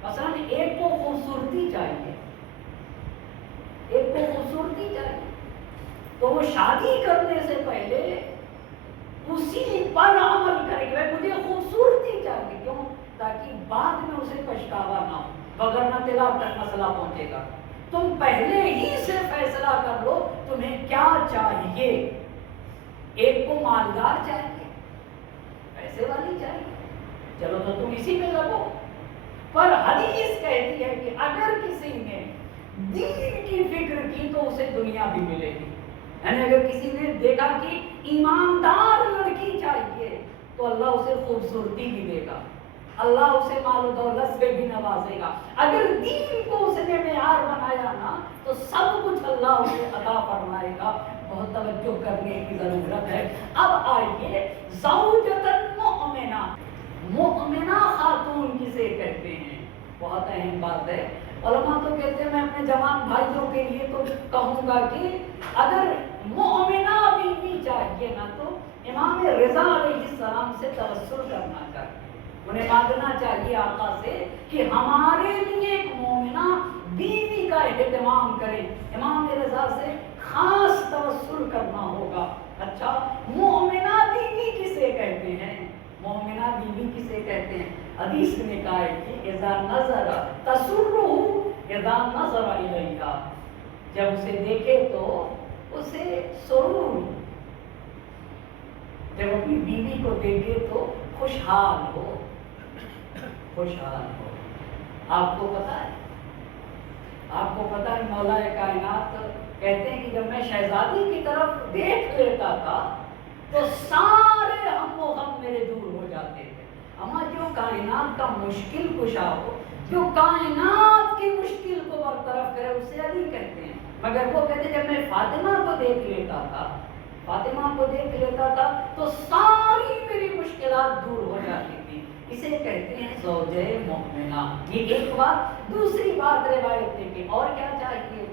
مثلا ایک کو خوبصورتی چاہیے، ایک کو خوبصورتی چاہیے، تو وہ شادی کرنے سے پہلے اسی پر عمل کرے کہ مجھے خوبصورتی چاہیے. کیوں؟ تاکہ بعد میں اسے پچھتاوا نہ ہو، وگرنہ طلاق تک مسئلہ پہنچے گا. تم پہلے ہی سے فیصلہ کر لو تمہیں کیا چاہیے. ایک کو مالدار چاہیے، پیسے والی چاہیے، چلو تو تم اسی میں لگو. پر حدیث کہتی ہے کہ اگر کسی نے دین کی فکر کی تو اسے دنیا بھی ملے گی. یعنی اگر کسی نے دیکھا کہ ایماندار لڑکی چاہیے تو اللہ اسے خوبصورتی بھی دے گا، اللہ اسے مال و دولت سے بھی نوازے گا. اگر دین کو اس نے معیار بنایا نا تو سب کچھ اللہ اسے عطا فرمائے گا. بہت توجہ کرنے کی ضرورت ہے. اب آئیے زوجۃ مؤمنہ، مؤمنہ خاتون کسے کہتے ہیں؟ بہت اہم بات ہے. علماء تو کہتے ہیں، میں اپنے جوان بھائیوں کے لیے تو کہوں گا کہ اگر مؤمنہ بیوی چاہیے نا تو امام رضا علیہ السلام سے توسل کرنا چاہیے. انہیں مانگنا چاہیے آقا سے کہ ہمارے لیے ایک مومنہ بیوی کا اہتمام کریں. امام رضا سے خاص توسل کرنا ہوگا. اچھا مومنہ بیوی کسے کہتے ہیں؟ مومنہ بیوی کسے کہتے ہیں؟ حدیث نے کہا ہے کہ اذا نظر تسرہ اذا نظر الیہا، جب اسے دیکھے تو اسے سرور، جب اپنی بیوی کو دیکھے تو خوشحال ہو، خوشحال ہو۔ آپ کو پتا ہے، آپ کو پتا ہے مولا کائنات کہتے ہیں کہ جب میں شہزادی کی طرف دیکھ لیتا تھا تو سارے ہم و غم میرے دور ہو جاتے تھے۔ اما جو کائنات کا مشکل کشا ہو، جو کائنات کی مشکل کو برطرف کرے، اسے علی کہتے ہیں۔ مگر وہ کہتے ہیں جب میں فاطمہ کو دیکھ لیتا تھا، فاطمہ کو دیکھ لیتا تھا تو ساری میری مشکلات دور ہو جاتی تھی۔ اسے کہتے ہیں زوجہ مومنہ۔ یہ ایک بات۔ دوسری بات روایت نے کی، اور کیا چاہیے؟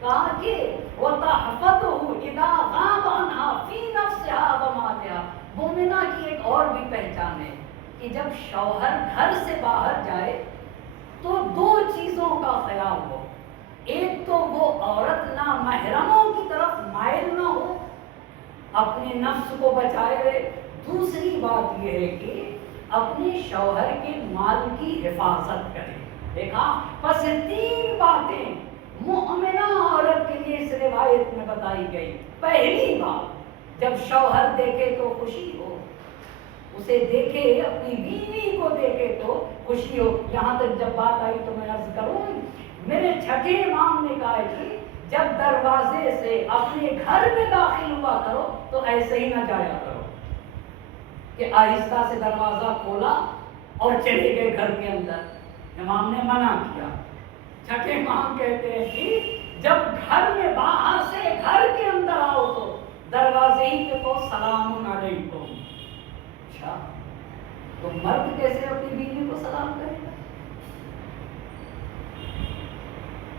کہا کہ وَتَحْفَظُهُ إِذَا غَابَ عَنْهَا فِي نَفْسِهَا وَمَالِهَا۔ مومنہ کی ایک اور بھی پہچان ہے کہ جب شوہر گھر سے باہر جائے تو دو چیزوں کا خیال ہو، ایک تو وہ عورت نامحرموں کی طرف مائل نہ ہو، اپنے نفس کو بچائے رہے۔ دوسری بات یہ ہے کہ اپنے شوہر کے مال کی حفاظت کرے۔ دیکھا، پس تین باتیں مومنہ عورت کے لیے اس روایت میں بتائی گئی۔ پہلی بات، جب شوہر دیکھے تو خوشی ہو، اسے دیکھے، اپنی بیوی کو دیکھے تو خوشی ہو۔ یہاں تک جب بات آئی تو میں عرض کروں، میرے چھٹے امام نے کہا کہ جب دروازے سے اپنے گھر میں داخل ہوا کرو تو ایسے ہی نہ جایا کرو کہ آہستہ سے دروازہ کھولا اور چلے گئے گھر کے اندر۔ امام نے منع کیا۔ چھٹے امام کہتے ہیں کہ جب گھر میں باہر سے گھر کے اندر آؤ تو دروازے ہی پہ کو سلام علیکم۔ اچھا، تو مرد کیسے اپنی بیوی کو سلام کرے گا؟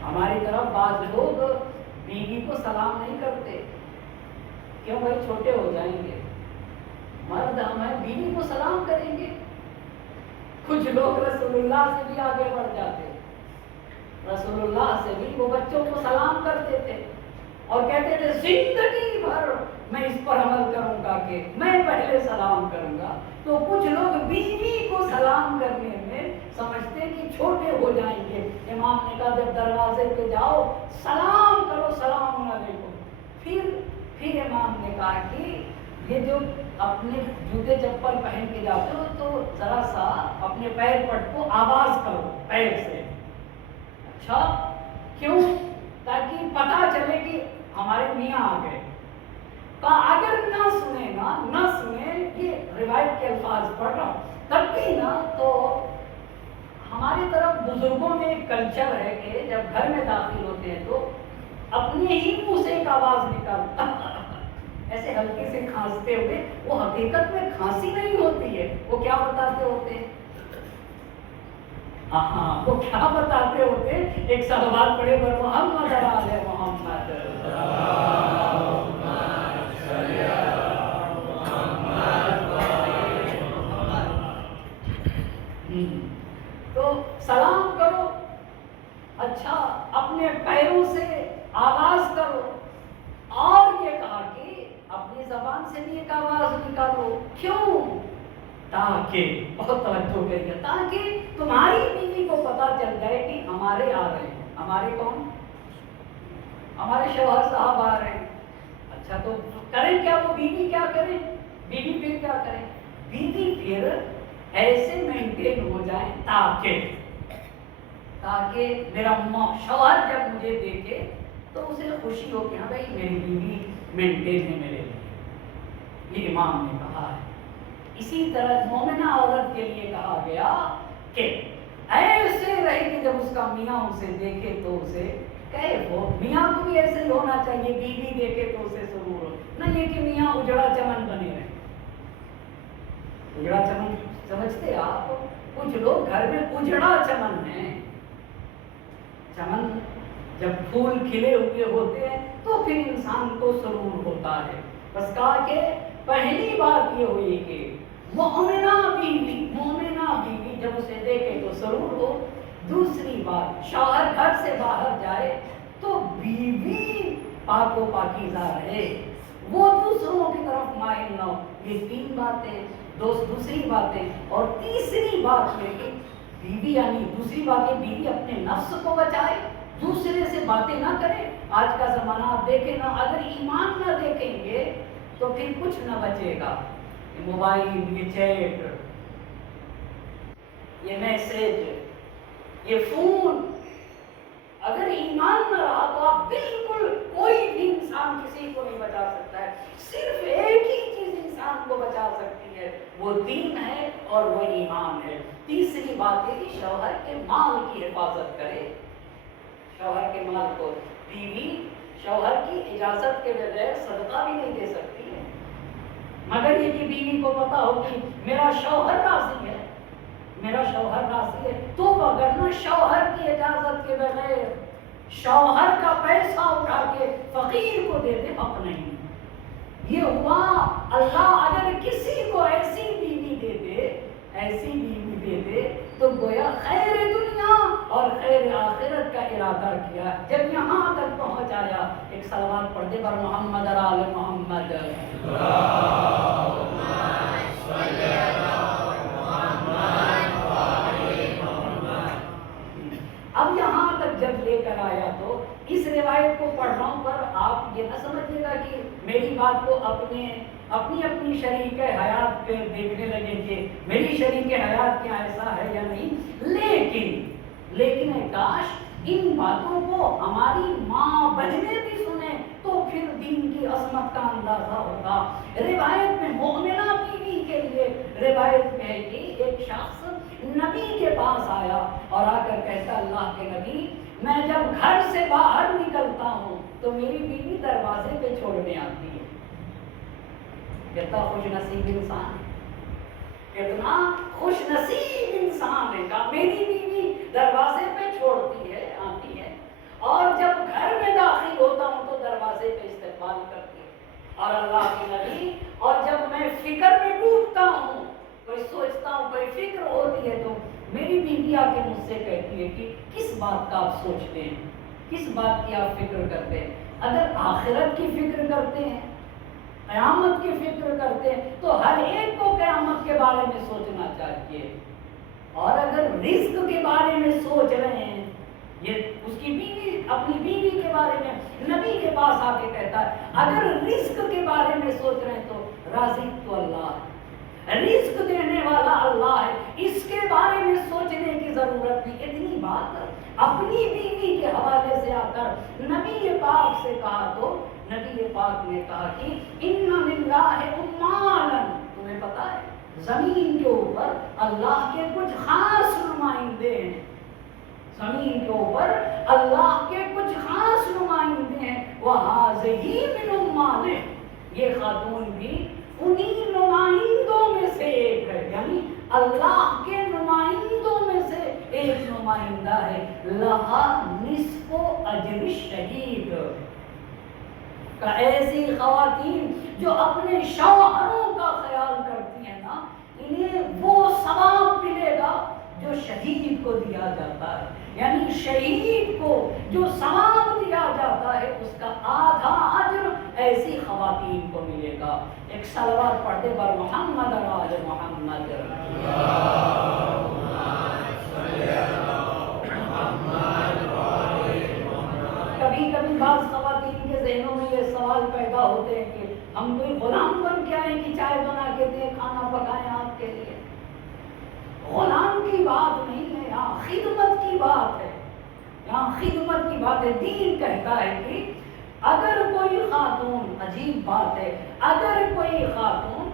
ہماری طرف بعض لوگ بیوی کو سلام نہیں کرتے، کیوں بھائی چھوٹے ہو جائیں گے۔ مرد ہمیں بیوی کو سلام کریں گے۔ کچھ لوگ رسول اللہ سے بھی آگے بڑھ جاتے، رسول اللہ سے بھی وہ بچوں کو سلام کرتے تھے اور کہتے تھے زندگی بھر میں اس پر عمل کروں گا کہ میں پہلے سلام کروں گا۔ تو کچھ لوگ بیوی کو سلام کرنے میں سمجھتے کہ چھوٹے ہو جائیں گے۔ امام نے کہا جب دروازے پہ جاؤ سلام کرو، سلام علیکم۔ پھر امام نے کہا کہ یہ جو اپنے جوتے چپل پہن کے جاتے ہو تو ذرا سا اپنے پیر پٹ کو آواز کرو پیر سے۔ اچھا، کیوں؟ تاکہ پتا چلے کہ ہمارے میاں آ گئے۔ اگر نہ سنے نا، نہ سنے، یہ روایت کے الفاظ پڑھ رہا ہوں، تب بھی نا تو ہماری طرف بزرگوں میں ایک کلچر ہے کہ جب گھر میں داخل ہوتے ہیں تو اپنے ہی منہ سے ایک آواز نکالتا ایسے ہلکے سے کھانستے ہوئے۔ وہ حقیقت میں کھانسی نہیں ہوتی ہے، وہ کیا بتاتے ہوتے ہیں؟ ہاں، وہ کیا بتاتے ہوتے ہیں؟ ایک صلوات پڑھے پر محمد علی محمد۔ تو سلام کرو، اچھا اپنے پیروں سے آواز کرو، اور یہ کہا کہ اپنی زبان سے بھی ایک آواز نکالو۔ کیوں؟ تاکہ، بہت توجہ کریے، تاکہ تمہاری بیوی کو پتا چل جائے کہ ہمارے آ رہے ہیں۔ ہمارے کون؟ ہمارے شوہر صاحب آ رہے ہیں۔ اچھا، تو کریں کیا وہ بیوی؟ کیا کریں بیوی؟ پھر کیا کریں بیوی؟ پھر ایسے مینٹین ہو جائے تاکہ میرا شوہر جب مجھے دیکھے تو اسے خوشی ہو کہ ہاں بھائی میری بیوی مینٹین ہے میرے لیے۔ یہ امام نے کہا ہے۔ اسی طرح مومنہ عورت کے لیے کہا گیا کہ ایسے رہے کہ جب اس کا میاں اسے دیکھے تو اسے کہے، وہ میاں کو بھی ایسے ہی ہونا چاہیے، بیوی دیکھے تو اسے سرور ہو، نہ یہ کہ میاں اجڑا چمن بنے رہے۔ اجڑا چمن سمجھتے آپ؟ کچھ لوگ گھر میں اجڑا چمن ہیں۔ چمن جب پھول کھلے ہوئے ہوتے ہیں تو پھر انسان کو سرور ہوتا ہے۔ بس کہا کہ پہلی بات یہ ہوئی کہ مومنہ بیوی جب اسے دیکھے تو سرور ہو۔ دوسری بات، شوہر گھر سے باہر جائے تو بیوی پاک و پاکیزہ رہے، وہ دوسروں کی طرف مائل نہ ہو. یہ 3 باتیں دوسری باتیں. اور تیسری بات یہ کہ بیوی یعنی دوسری بات یہ بیوی اپنے نفس کو بچائے، دوسرے سے باتیں نہ کرے. آج کا زمانہ آپ دیکھیں نا، اگر ایمان نہ دیکھیں گے تو پھر کچھ نہ بچے گا. یہ موبائل، یہ چیٹ، یہ میسج، یہ فون، اگر ایمان نہ رہا تو آپ بالکل کوئی بھی انسان کسی کو نہیں بچا سکتا ہے. صرف ایک ہی چیز انسان کو بچا سکتی ہے، وہ دین ہے اور وہ ایمان ہے. تیسری بات ہے کہ شوہر کے مال کی حفاظت کرے. شوہر کے مال کو بیوی شوہر کی اجازت کے بغیر صدقہ بھی نہیں دے سکتی ہے، مگر یہ کہ بیوی کو پتا ہو کہ میرا شوہر راضی ہے، میرا شوہر راضی ہے. تو وگرنہ شوہر کی اجازت کے بغیر شوہر کا پیسہ اٹھا کے فقیر کو دے دے، حق نہیں. یہ ہوا اللہ اگر کسی کو ایسی بیوی دے دے، ایسی بیوی دے دے تو گویا خیر دنیا اور خیر آخرت کا ارادہ کیا. جب یہاں تک پہنچایا، ایک صلوات پڑھ دے بر محمد اور آل محمد. اب یہاں تک جب لے کر آیا تو اس روایت کو پڑھ رہا ہوں، پر آپ یہ نہ سمجھیے گا کہ میری بات کو اپنی شریک حیات پہ دیکھنے لگے کہ میری شریک حیات کیا ایسا ہے یا نہیں. لیکن کاش ان باتوں کو ہماری ماں بہنیں بھی سنیں تو پھر دین کی عظمت کا اندازہ ہوگا. روایت میں مومنہ بیوی کے لیے روایت میں ہے کہ ایک شخص نبی کے پاس آیا اور آ کر کہتا، اللہ کے نبی، میں جب گھر سے باہر نکلتا ہوں تو میری بیوی دروازے پہ چھوڑنے آتی ہے. کتنا خوش نصیب انسان، کتنا خوش نصیب انسان ہے کہ میری بیوی دروازے پہ چھوڑتی ہے، آتی ہے، اور جب گھر میں داخل ہوتا ہوں تو دروازے پہ استقبال کرتی ہے. اور اللہ کے نبی، اور جب میں فکر میں ڈوبتا ہوں، کوئی سوچتا ہوں، کوئی فکر ہوتی ہے، تو میری بیوی آ کے مجھ سے کہتی ہے کہ کس بات کا آپ سوچتے ہیں، کس بات کی آپ فکر کرتے ہیں. اگر آخرت کی فکر کرتے ہیں، قیامت کی فکر کرتے ہیں، تو ہر ایک کو قیامت کے بارے میں سوچنا چاہیے. اور اگر رزق کے بارے میں سوچ رہے ہیں، یہ اس کی بیوی اپنی بیوی کے بارے میں نبی کے پاس آ کے کہتا ہے، اگر رزق کے بارے میں سوچ رہے ہیں تو رازق تو اللہ ہے، رزق دینے والا اللہ ہے، اس کے بارے میں سوچنے کی ضرورت نہیں. اتنی بات اپنی بیوی کے حوالے سے آ کر نبی پاک سے کہا تو نبی پاک نے کہا کہ ان للہ امالا، تمہیں پتا ہے زمین کے اوپر اللہ کے کچھ خاص نمائندے ہیں، زمین کے اوپر اللہ کے کچھ خاص نمائندے ہیں. وَهَٰذِهِ مِنْ أُمَّالِهِ، یہ خاتون بھی انہی نمائندوں میں سے ایک ہے، یعنی اللہ کے نمائندوں میں سے ایک نمائندہ ہے. لَهَا نِصْفُ أَجْرِ الشَّهِيدِ، کہ ایسی خواتین جو اپنے شوہروں کا خیال کرتی ہیں نا، انہیں وہ ثواب ملے گا جو شہید کو دیا جاتا ہے. یعنی شہید کو جو ثواب دیا جاتا ہے اس کا آدھا اجر ایسی خواتین کو ملے گا. ایک صلوات پڑھتے بر محمد اور آل محمد. کبھی کبھی بعض خواتین کے ذہنوں میں یہ سوال پیدا ہوتے ہیں کہ ہم کوئی غلام بن کے آئیں کہ چائے بنا کے دیں، کھانا پکائیں آپ کے لیے. غلام کی بات نہیں ہے، یہاں خدمت کی بات ہے، یہاں خدمت کی بات ہے. دین کہتا ہے کہ اگر کوئی خاتون، عجیب بات ہے، اگر کوئی خاتون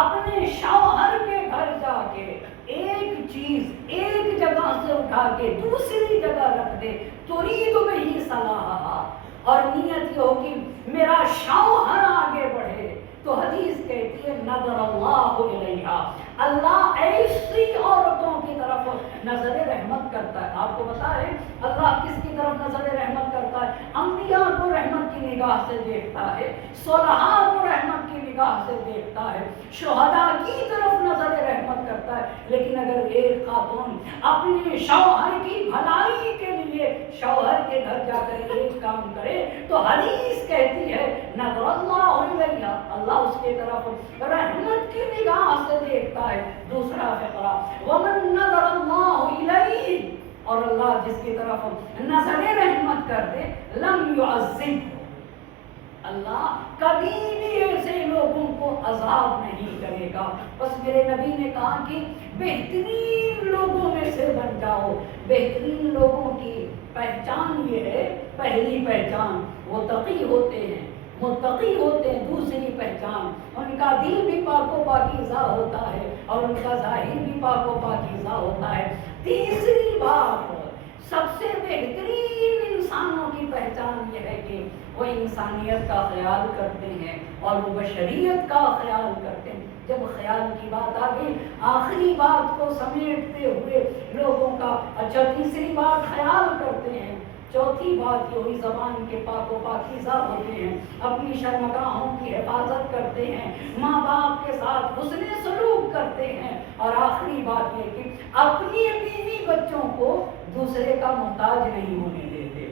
اپنے شوہر کے گھر جا کے ایک چیز ایک جگہ سے اٹھا کے دوسری جگہ رکھ دے، ترید بہ صلاحہا، اور نیت یہ ہو کہ میرا شوہر آگے بڑھے، تو حدیث کہتی ہے نظر اللہ علیہا، اللہ ایسی عورتوں کی طرف نظر رحمت کرتا ہے. آپ کو پتا ہے اللہ کس کی طرف نظر رحمت کرتا ہے؟ انبیاء کو رحمت کی نگاہ سے دیکھتا ہے، صلحاء کو رحمت کی نگاہ سے دیکھتا ہے، شہداء کی طرف نظر رحمت کرتا ہے. لیکن اگر ایک خاتون اپنے شوہر کی بھلائی کے لیے شوہر کے گھر جا کر ایک کام کرے تو حدیث کہتی ہے نظر اللہ الیہ، اللہ اس کے طرف رحمت کی نگاہ سے دیکھتا ہے۔ دوسرا فقرہ ومن نظر اللہ الیہ، اور اللہ جس کی طرف نظر رحمت کر دے لم يعذبہ، اللہ کبھی بھی ایسے لوگوں کو عذاب نہیں کرے گا۔ بس میرے نبی نے کہا کہ بہترین لوگوں میں سے بن جاؤ۔ بہترین لوگوں کی پہچان یہ ہے، پہلی پہچان وہ تقی ہوتے ہیں، متقی ہوتے ہیں۔ دوسری پہچان ان کا دل بھی پاک و پاکیزہ ہوتا ہے اور ان کا ظاہر بھی پاک و پاکیزہ ہوتا ہے۔ تیسری بات، سب سے بہترین انسانوں کی پہچان یہ ہے کہ وہ انسانیت کا خیال کرتے ہیں اور وہ بشریت کا خیال کرتے ہیں۔ جب خیال کی بات آ گئی، آخری بات کو سمیٹتے ہوئے لوگوں کا، اچھا تیسری بات خیال کرتے ہیں، چوتھی بات یہ ہوئی زبان کے پاک و پاکیزہ ہوتے ہیں، اپنی شرمگاہوں کی حفاظت کرتے ہیں، ماں باپ کے ساتھ حسن سلوک کرتے ہیں، اور آخری بات یہ کہ اپنی بیوی بچوں کو دوسرے کا محتاج نہیں ہونے دیتے،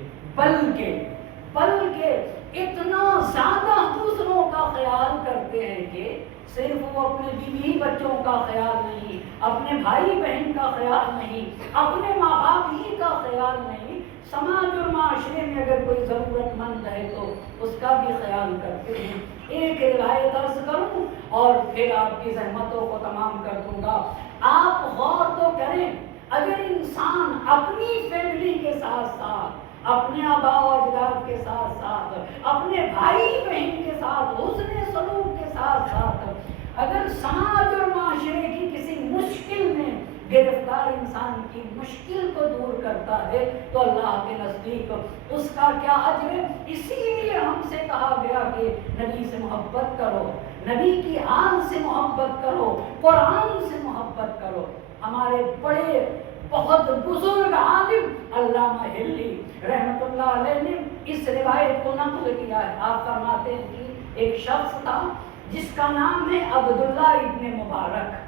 بلکہ اتنا زیادہ دوسروں کا خیال کرتے ہیں کہ صرف وہ اپنے بیوی بچوں کا خیال نہیں، اپنے بھائی بہن کا خیال نہیں، اپنے ماں باپ ہی کا خیال نہیں، سماج اور معاشرے میں اگر کوئی ضرورت مند ہے تو اس کا بھی خیال کرتے ہیں۔ ایک روایت عرض کروں اور پھر آپ کی زحمتوں کو تمام کر دوں گا۔ آپ غور تو کریں، اگر انسان اپنی فیملی کے ساتھ ساتھ، اپنے آباء و اجداد کے ساتھ ساتھ، اپنے بھائی بہن کے ساتھ حسن سلوک کے ساتھ ساتھ، اگر سماج اور معاشرے کی کسی مشکل میں گرفتار انسان کی مشکل کو دور کرتا ہے تو اللہ کے نزدیک اس کا کیا اجر ہے۔ اسی لیے ہم سے کہا گیا کہ نبی سے محبت کرو، نبی کی آن سے محبت کرو، قرآن سے محبت کرو۔ ہمارے بڑے بہت بزرگ عالم علامہ ہلی رحمت اللہ علیہ نے اس روایت کو نقل کیا ہے۔ آپ فرماتے ہیں کہ ایک شخص تھا جس کا نام ہے عبداللہ ابن مبارک۔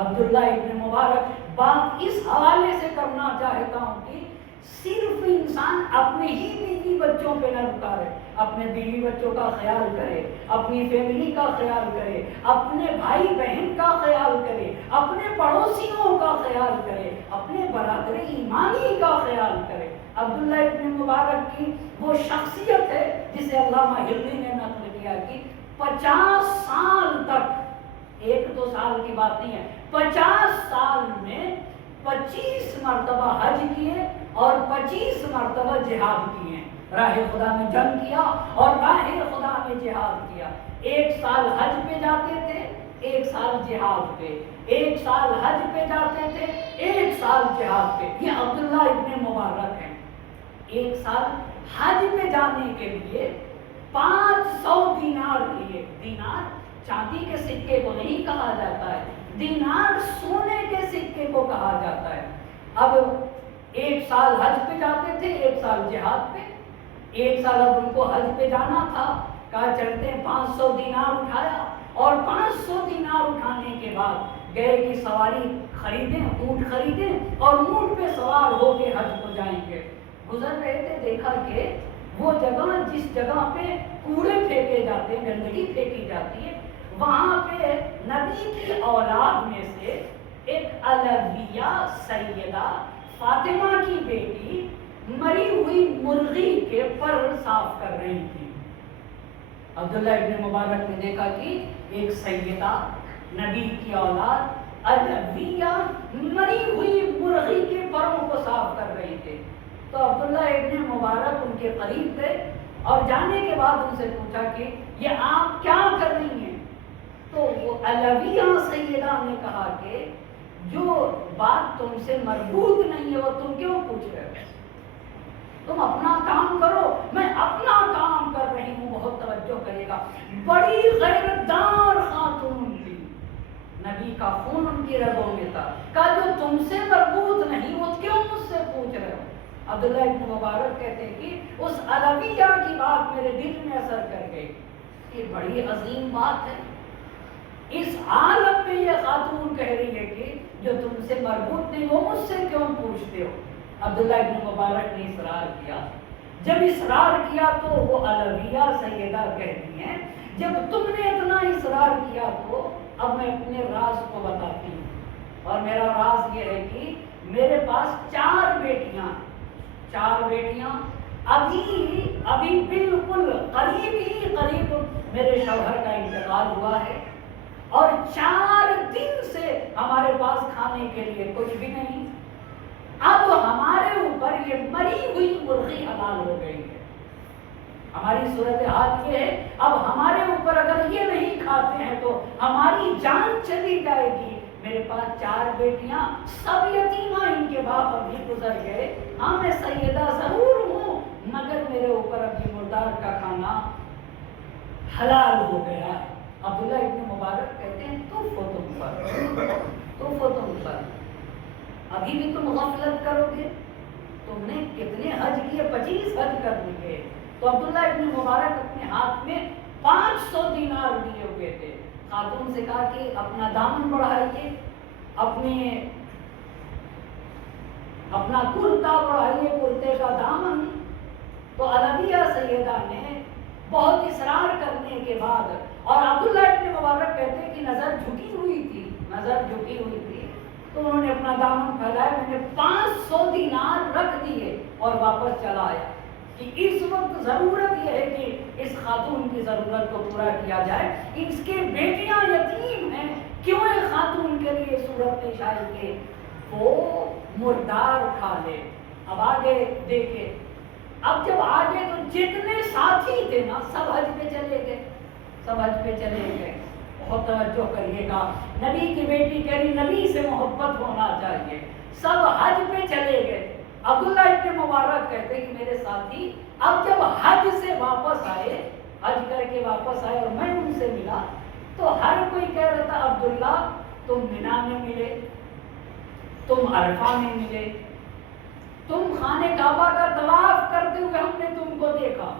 عبداللہ ابن مبارک، بات اس حوالے سے کرنا چاہتا ہوں کہ صرف انسان اپنے ہی بیوی بچوں پہ نہ رکا رہے، اپنے بیوی بچوں کا خیال کرے، اپنی فیملی کا خیال کرے، اپنے بھائی بہن کا خیال کرے، اپنے پڑوسیوں کا خیال کرے، اپنے برادر ایمانی کا خیال کرے۔ عبداللہ ابن مبارک کی وہ شخصیت ہے جسے علامہ ہلی نے نقل کیا کہ 50 سال تک، ایک دو سال کی بات نہیں ہے، 50 سال میں 25 مرتبہ حج کیے اور 25 مرتبہ جہاد کیے، راہ خدا میں جنگ کیا اور راہ خدا میں جہاد کیا۔ ایک سال حج پہ جاتے تھے، ایک سال جہاد پہ، ایک سال حج پہ جاتے تھے، ایک سال جہاد پہ۔ یہ عبداللہ ابن مبارک ہیں۔ ایک سال حج پہ جانے کے لیے 500 دینار لیے۔ دینار چاندی کے سکے کو نہیں کہا جاتا ہے، دینار سونے کے سکے کو کہا جاتا ہے۔ اب ایک سال حج پہ جاتے تھے، ایک سال جہاد پہ۔ ایک سال اب ان کو حج پہ جانا تھا، کہا چلتے ہیں 500 دینار اٹھایا، اور 500 دینار اٹھانے کے بعد گئے کی سواری خریدیں، اونٹ خریدیں اور اونٹ پہ سوار ہو کے حج کو جائیں گے۔ گزر رہے تھے، دیکھا کہ وہ جگہ جس جگہ پہ کوڑے پھینکے جاتے ہیں، گندگی پھینکی جاتی ہے، وہاں پہ نبی کی اولاد میں سے ایک علویہ سیدہ فاطمہ کی بیٹی مری ہوئی مرغی کے پر صاف کر رہی تھی۔ عبداللہ ابن مبارک نے دیکھا کہ ایک سیدہ نبی کی اولاد علویہ مری ہوئی مرغی کے پروں کو صاف کر رہی تھی، تو عبداللہ ابن مبارک ان کے قریب گئے اور جانے کے بعد ان سے پوچھا کہ یہ آپ کیا کر رہی ہیں؟ تو وہ علویہ سیدہ نے کہا کہ جو بات تم سے مربوط نہیں ہے وہ تم کیوں پوچھ رہے ہو؟ تم اپنا کام کرو، میں اپنا کام کر رہی ہوں۔ بہت توجہ کرے گا، بڑی غیرتدار خاتون تھی، نبی کا خون ان کی رگوں میں تھا، کہا جو تم سے مربوط نہیں وہ کیوں مجھ سے پوچھ رہے ہو؟ عبداللہ ابن مبارک کہتے ہیں کہ اس علویہ کی بات میرے دل میں اثر کر گئی، یہ بڑی عظیم بات ہے۔ اس عالم میں یہ خاتون کہہ رہی ہے کہ جو تم سے مربوط نہیں وہ مجھ سے کیوں پوچھتے ہو؟ عبداللہ ابن مبارک نے اصرار کیا. جب اصرار کیا تو وہ علویہ سیدہ کہتی ہیں جب تم نے اتنا اصرار کیا تو اب میں اپنے راز کو بتاتی ہوں. اور میرا راز یہ ہے کہ میرے پاس 4 بیٹیاں ابھی بالکل قریب میرے شوہر کا انتقال ہوا ہے اور 4 دن سے ہمارے پاس کھانے کے لیے کچھ بھی نہیں. اب ہمارے اوپر یہ مری ہوئی مرغی حلال ہو گئی ہے. ہماری صورتحال یہ ہے اب ہمارے اوپر اگر یہ نہیں کھاتے ہیں تو ہماری جان چلی جائے گی. میرے پاس 4 بیٹیاں سب یتیمہ، ان کے باپ ابھی گزر گئے. ہاں میں سیدہ ضرور ہوں مگر میرے اوپر ابھی مردار کا کھانا حلال ہو گیا. عبداللہ ابن مبارک کہتے ہیں تو تم پر ابھی بھی تم غفلت کرو گے. تم نے کتنے حج کیے؟ 25 حج کر لیے. تو عبداللہ ابن مبارک اپنے ہاتھ میں 500 دینار لیے ہوئے تھے. خاتون سے کہا کہ اپنا دامن بڑھائیے، اپنا کرتا بڑھائیے، کرتے کا دامن. تو علویہ سیدہ نے بہت اصرار کرنے کے بعد، اور عبداللہ ابن مبارک کہتے ہیں کہ نظر جھکی ہوئی تھی تو انہوں نے اپنا دامن پھیلایا. میں نے 500 دینار رکھ دیے اور واپس چلا آیا کہ اس وقت ضرورت یہ ہے کہ اس خاتون کی ضرورت کو پورا کیا جائے. اس کے بیٹیاں یتیم ہیں، کیوں ایک خاتون کے لیے صورت پیش آئی کہ وہ مردار کھا لے. اب آگے دیکھیں، اب جب آگے تو جتنے ساتھی تھے نا سب حج پہ چلے گئے. بہت توجہ کریے گا، نبی کی بیٹی کہہ رہی نبی سے محبت ہونا چاہیے. سب حج پہ چلے گئے. عبداللہ ابن مبارک کہتے کہ میرے ساتھی اب جب حج سے واپس آئے، حج کر کے واپس آئے اور میں ان سے ملا تو ہر کوئی کہہ رہا تھا عبداللہ تم منا میں ملے، تم عرفہ میں ملے، تم خانہ کعبہ کا طواف کرتے ہوئے ہم نے تم کو دیکھا،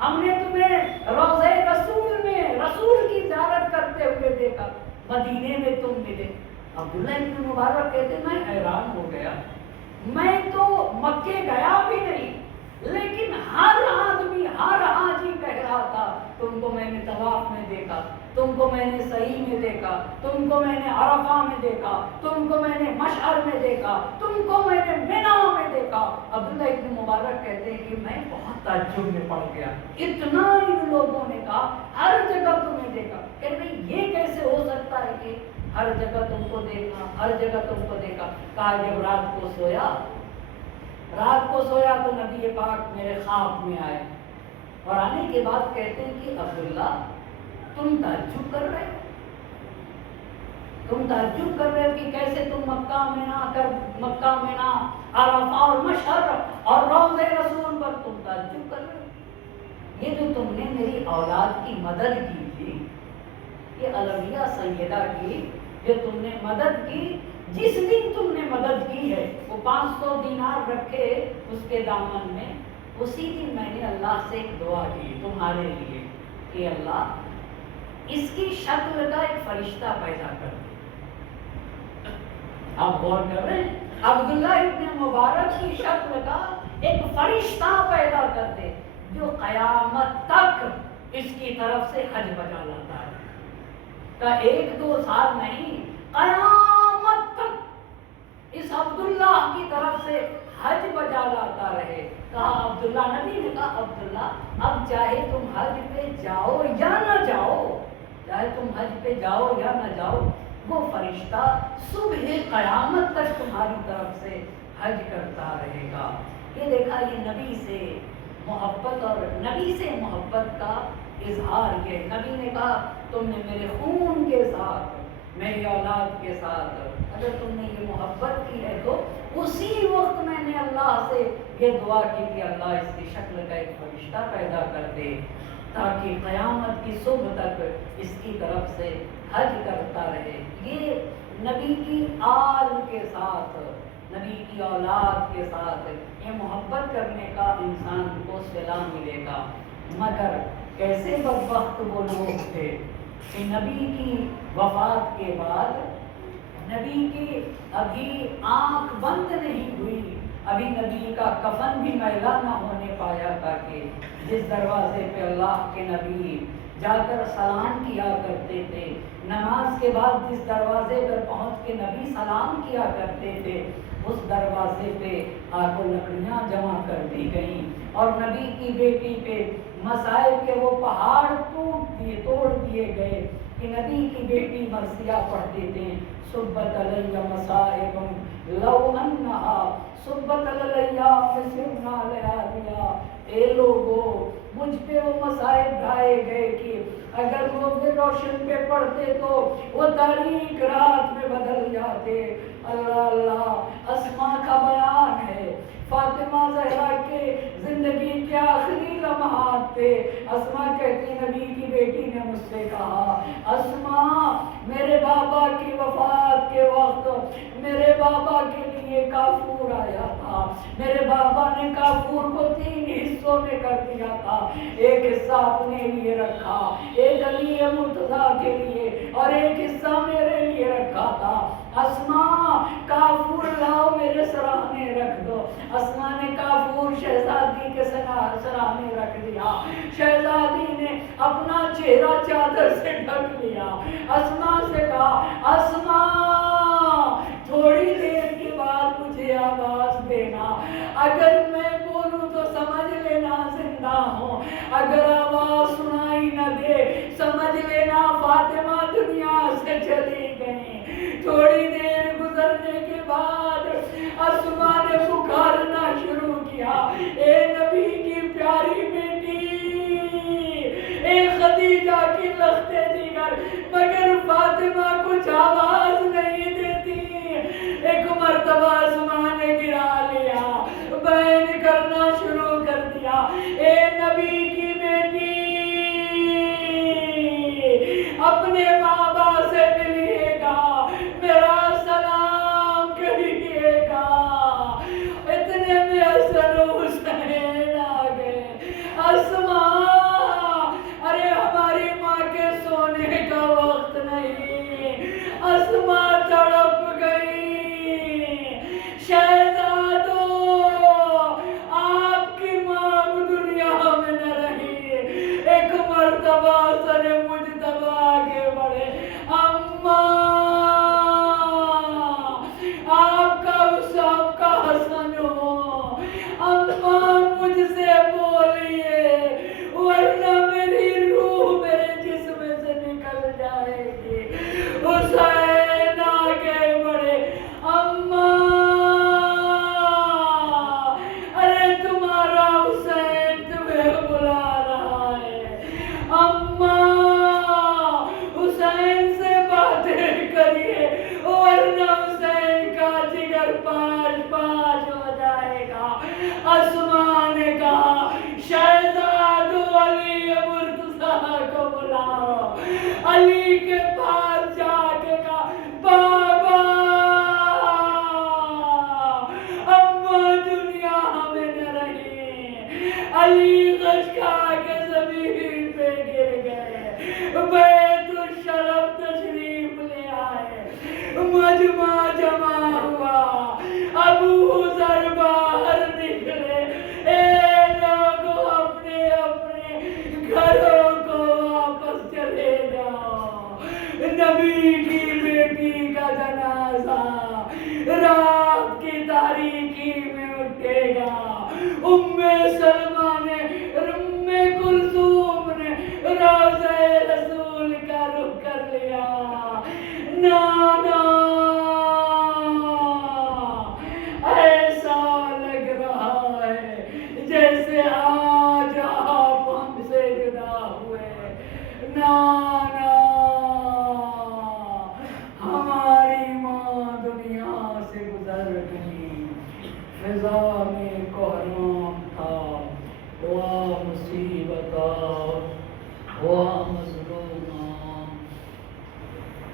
ہم نے تمہیں روضہ رسول میں رسول کی زیارت کرتے ہوئے دیکھا، مدینے میں تم ملے. عبداللہ ابن مبارک کہتے میں حیران ہو گیا. میں تو مکے گیا بھی نہیں لیکن ہر آدمی ہر حاجی کہہ رہا تھا تم کو میں نے طواف میں دیکھا، تم کو میں نے صحیح میں دیکھا، تم کو میں نے عرفہ میں دیکھا، تم کو میں نے مشعر میں دیکھا، تم کو میں نے مینا میں دیکھا. عبداللہ ابن مبارک کہتے ہیں کہ میں بہت تعجب میں پڑ گیا. اتنا ان لوگوں نے کہا ہر جگہ تمہیں دیکھا. کہ بھئی یہ کیسے ہو سکتا ہے کہ ہر جگہ تم کو دیکھا، ہر جگہ تم کو دیکھا. کہا جب رات کو سویا تو نبی پاک میرے خواب میں آئے اور آنے کے بعد کہتے ہیں کہ عبداللہ تم تعجب کر رہے ہو کہ کیسے تم مکہ مینا عرفہ اور مشعر اور روضہ رسول پر تم تعجب کر رہے ہو. یہ جو تم نے میری اولاد کی مدد کی تھی، یہ علویہ سیدہ کی جو تم نے مدد کی، جس دن تم نے مدد کی ہے وہ 500 دینار رکھے اس کے دامن میں، اسی دن میں نے اللہ سے ایک دعا کی تمہارے لیے کہ اللہ اس کی شکل کا ایک فرشتہ پیدا کر دے. آپ غور کر رہے ہیں، عبداللہ ابن مبارک کی شکل کا ایک فرشتہ پیدا کر دے جو قیامت تک اس کی طرف سے حج بجا لاتا ہے. کا 1-2 سال نہیں، قیامت تک اس عبداللہ کی طرف سے حج بجا لاتا رہے. کہا عبداللہ، نبی نے کہا عبداللہ اب چاہے تم حج پہ جاؤ یا نہ جاؤ، وہ فرشتہ صبح قیامت تک تمہاری طرف سے حج کرتا رہے گا. یہ دیکھا، یہ نبی سے محبت اور نبی سے محبت کا اظہار. یہ نبی نے کہا تم نے میرے خون کے ساتھ، میری اولاد کے ساتھ اگر تم نے یہ محبت کی ہے تو اسی وقت میں نے اللہ سے یہ دعا کی کہ اللہ اس کی شکل کا ایک فرشتہ پیدا کر دے تاکہ قیامت کی صبح تک اس کی طرف سے حج کرتا رہے. یہ نبی کی آل کے ساتھ، نبی کی اولاد کے ساتھ یہ محبت کرنے کا انسان کو صلہ ملے گا. مگر کیسے بدبخت وہ لوگ تھے کہ نبی کی وفات کے بعد، نبی کی ابھی آنکھ بند نہیں ہوئی ابھی نبی کا کفن بھی میلا نہ ہونے پایا تھا کہ جس دروازے پہ اللہ کے نبی جا کر سلام کیا کرتے تھے، نماز کے بعد جس دروازے پر پہنچ کے نبی سلام کیا کرتے تھے، اس دروازے پہ آگ و لکڑیاں جمع کر دی گئیں اور نبی کی بیٹی پہ مصائب کے وہ پہاڑ توڑ دیے گئے کہ نبی کی بیٹی مرثیہ پڑھتے تھے، صبت علیہ مصائب لو انہا صبت علیہ مسرنا لیالیا، اے لوگو مجھ پہ وہ مصائب ڈھائے گئے کہ اگر وہ روشن پہ پڑھتے تو وہ تاریک رات میں بدل جاتے۔ اللہ اللہ، اسماء کا بیان ہے، فاطمہ زہرا کے زندگی کے آخری لمحات تھے۔ اسماء کہتی نبی کی بیٹی نے مجھ سے کہا، اسماء میرے بابا کی وفات کے وقت میرے بابا کے لیے کافور آیا تھا، میرے بابا نے کافور کو 3 حصوں میں کر دیا تھا، ایک حصہ اپنے لیے رکھا، ایک علی مرتضیٰ کے لیے اور ایک حصہ میرے لیے رکھا تھا۔ اسماء کافور لاؤ میرے سرانے رکھ دو۔ اسماء نے کافور شہزادی کے سرانے رکھ دیا، شہزادی نے اپنا چہرہ چادر سے ڈھک لیا۔ اسماء سے کہا، اسماء تھوڑی دیر کے بعد مجھے آواز دینا، اگر میں بولوں تو سمجھ لینا زندہ ہوں، اگر آواز سنائی نہ دے سمجھ لینا فاطمہ دنیا سے چلی گئی۔ تھوڑی دیر گزرنے کے بعد اسماء نے پکارنا شروع کیا، اے نبی کی پیاری بیٹی، اے خدیجہ کی لختے دیگر، مگر فاطمہ کچھ آواز نہیں دیتی۔ ایک مرتبہ اسماء نے گرا لیا، بیان کرنا شروع کر دیا، اے نبی کی بیٹی، اپنے بابا سے ملیے گا، میرا سلام کہیے گا۔ اتنے میں حسن و حسین آ گئے۔ اسماء، ارے ہماری ماں کے سونے کا وقت نہیں۔ اسماء تڑپ گئی، شہزادو آپ کی ماں دنیا میں نہ رہی۔ ایک مرتبہ سر مجتبیٰ آگے بڑھے، اماں آپ کا حسن ہو، اماں مجھ سے بولیے ورنہ میری روح میرے جسم سے نکل جائے گی۔ حسین آگے بڑھے، اماں ارے تمہارا حسین تمہیں بلا رہا ہے، اماں حسین سے باتیں کریے ورنہ حسین کا جگر پاش پاش ہو جائے گا۔ اسماء نے کہا، شہزادو علی مرتضیٰ کو بلاؤ۔ علی کے پاس جا کے کہا، بابا اماں دنیا ہمیں نہ رہی۔ علی غشکا کے زمین پہ گر گئے، بیت الشرف تشریف لے آئے، مجمع جمع ہوا، ابو ذر باہر نکلے، اے لوگوں اپنے اپنے گھروں کو واپس چلے جاؤ، نبی کی بیٹی کا جنازہ رات کی تاریکی میں اٹھے گا۔ ام سلمہ نے، ام کلثوم نے روضہ رسول کا رخ کر لیا، نانا ایسا لگ رہا ہے جیسے آج آپ ہم سے جدا ہوئے، نانا ہماری ماں دنیا سے گزر گئی۔ فضا میں کوہرام تھا، ہوا مصیبت ہوا مظلوم،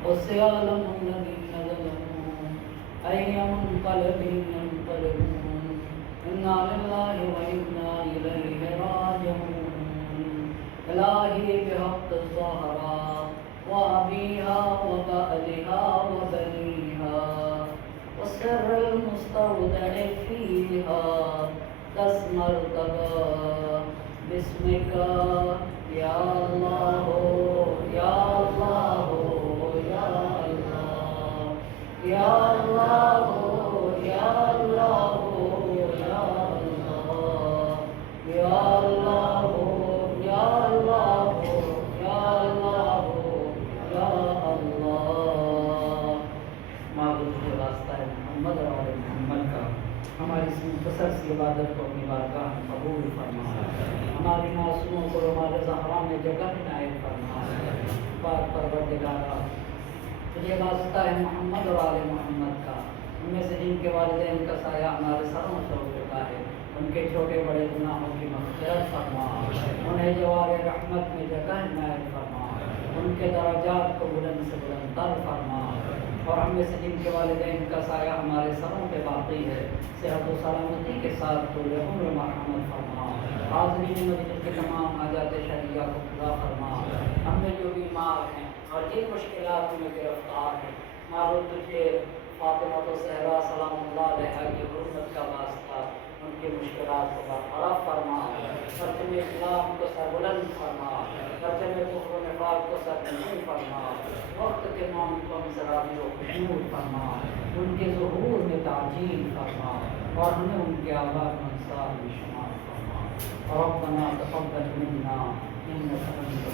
وسيعلم الذين ظلموا أي منقلب ينقلبون، إنا لله وإنا إليه راجعون۔ إلهي بحق الزهراء وأبيها وبألها وبنيها والسر المستقيم مستودع فيها 10 مرتبہ بسمك يا الله يا الله يا الله يا الله يا الله يا الله يا الله يا الله يا الله يا الله معبود کے واسطہ ہے محمد اور آل محمد کا ہماری اس مختصر سی عبادت کو اپنی بارگاہ میں قبول فرما ہماری معصوموں کو ہمارے زہرا میں جگہ عنایت فرما پاک پروردگارا تجھے واسطہ ہے محمد اور آل محمد کا ان میں سے جن کے والدین کا سایہ ہمارے سروں سے ہو چکا ہے ان کے چھوٹے بڑے گناہوں کی مغفرت فرما انہیں جوار رحمت میں جگہ عنایت فرما ان کے درجات کو بلند سے بلند تر فرما اور ہم میں سے جن کے والدین کا سایہ ہمارے سروں پہ باقی ہے صحت و سلامتی کے ساتھ تو عمر مرحمت فرما حاضرین مجلس کے تمام حاجات شرعیہ کو پورا فرما ہم میں جو بیمار ہیں اور جن مشکلات میں گرفتار ہیں معبود تجھے فاطمہ و زہرا سلام اللہ علیہا کی حرمت کا واسطہ ان کی مشکلات کو برطرف فرما پرچم اسلام کو سربلند فرما پرچم کفر و نفاق کو سرنگون فرما وقت کے مومن کو انصرافی و خوشنود فرما ان کے ظہور میں تعجیل فرما اور ہمیں ان کے آباد منصار میں شمار فرما ربنا تقبل منا انك انت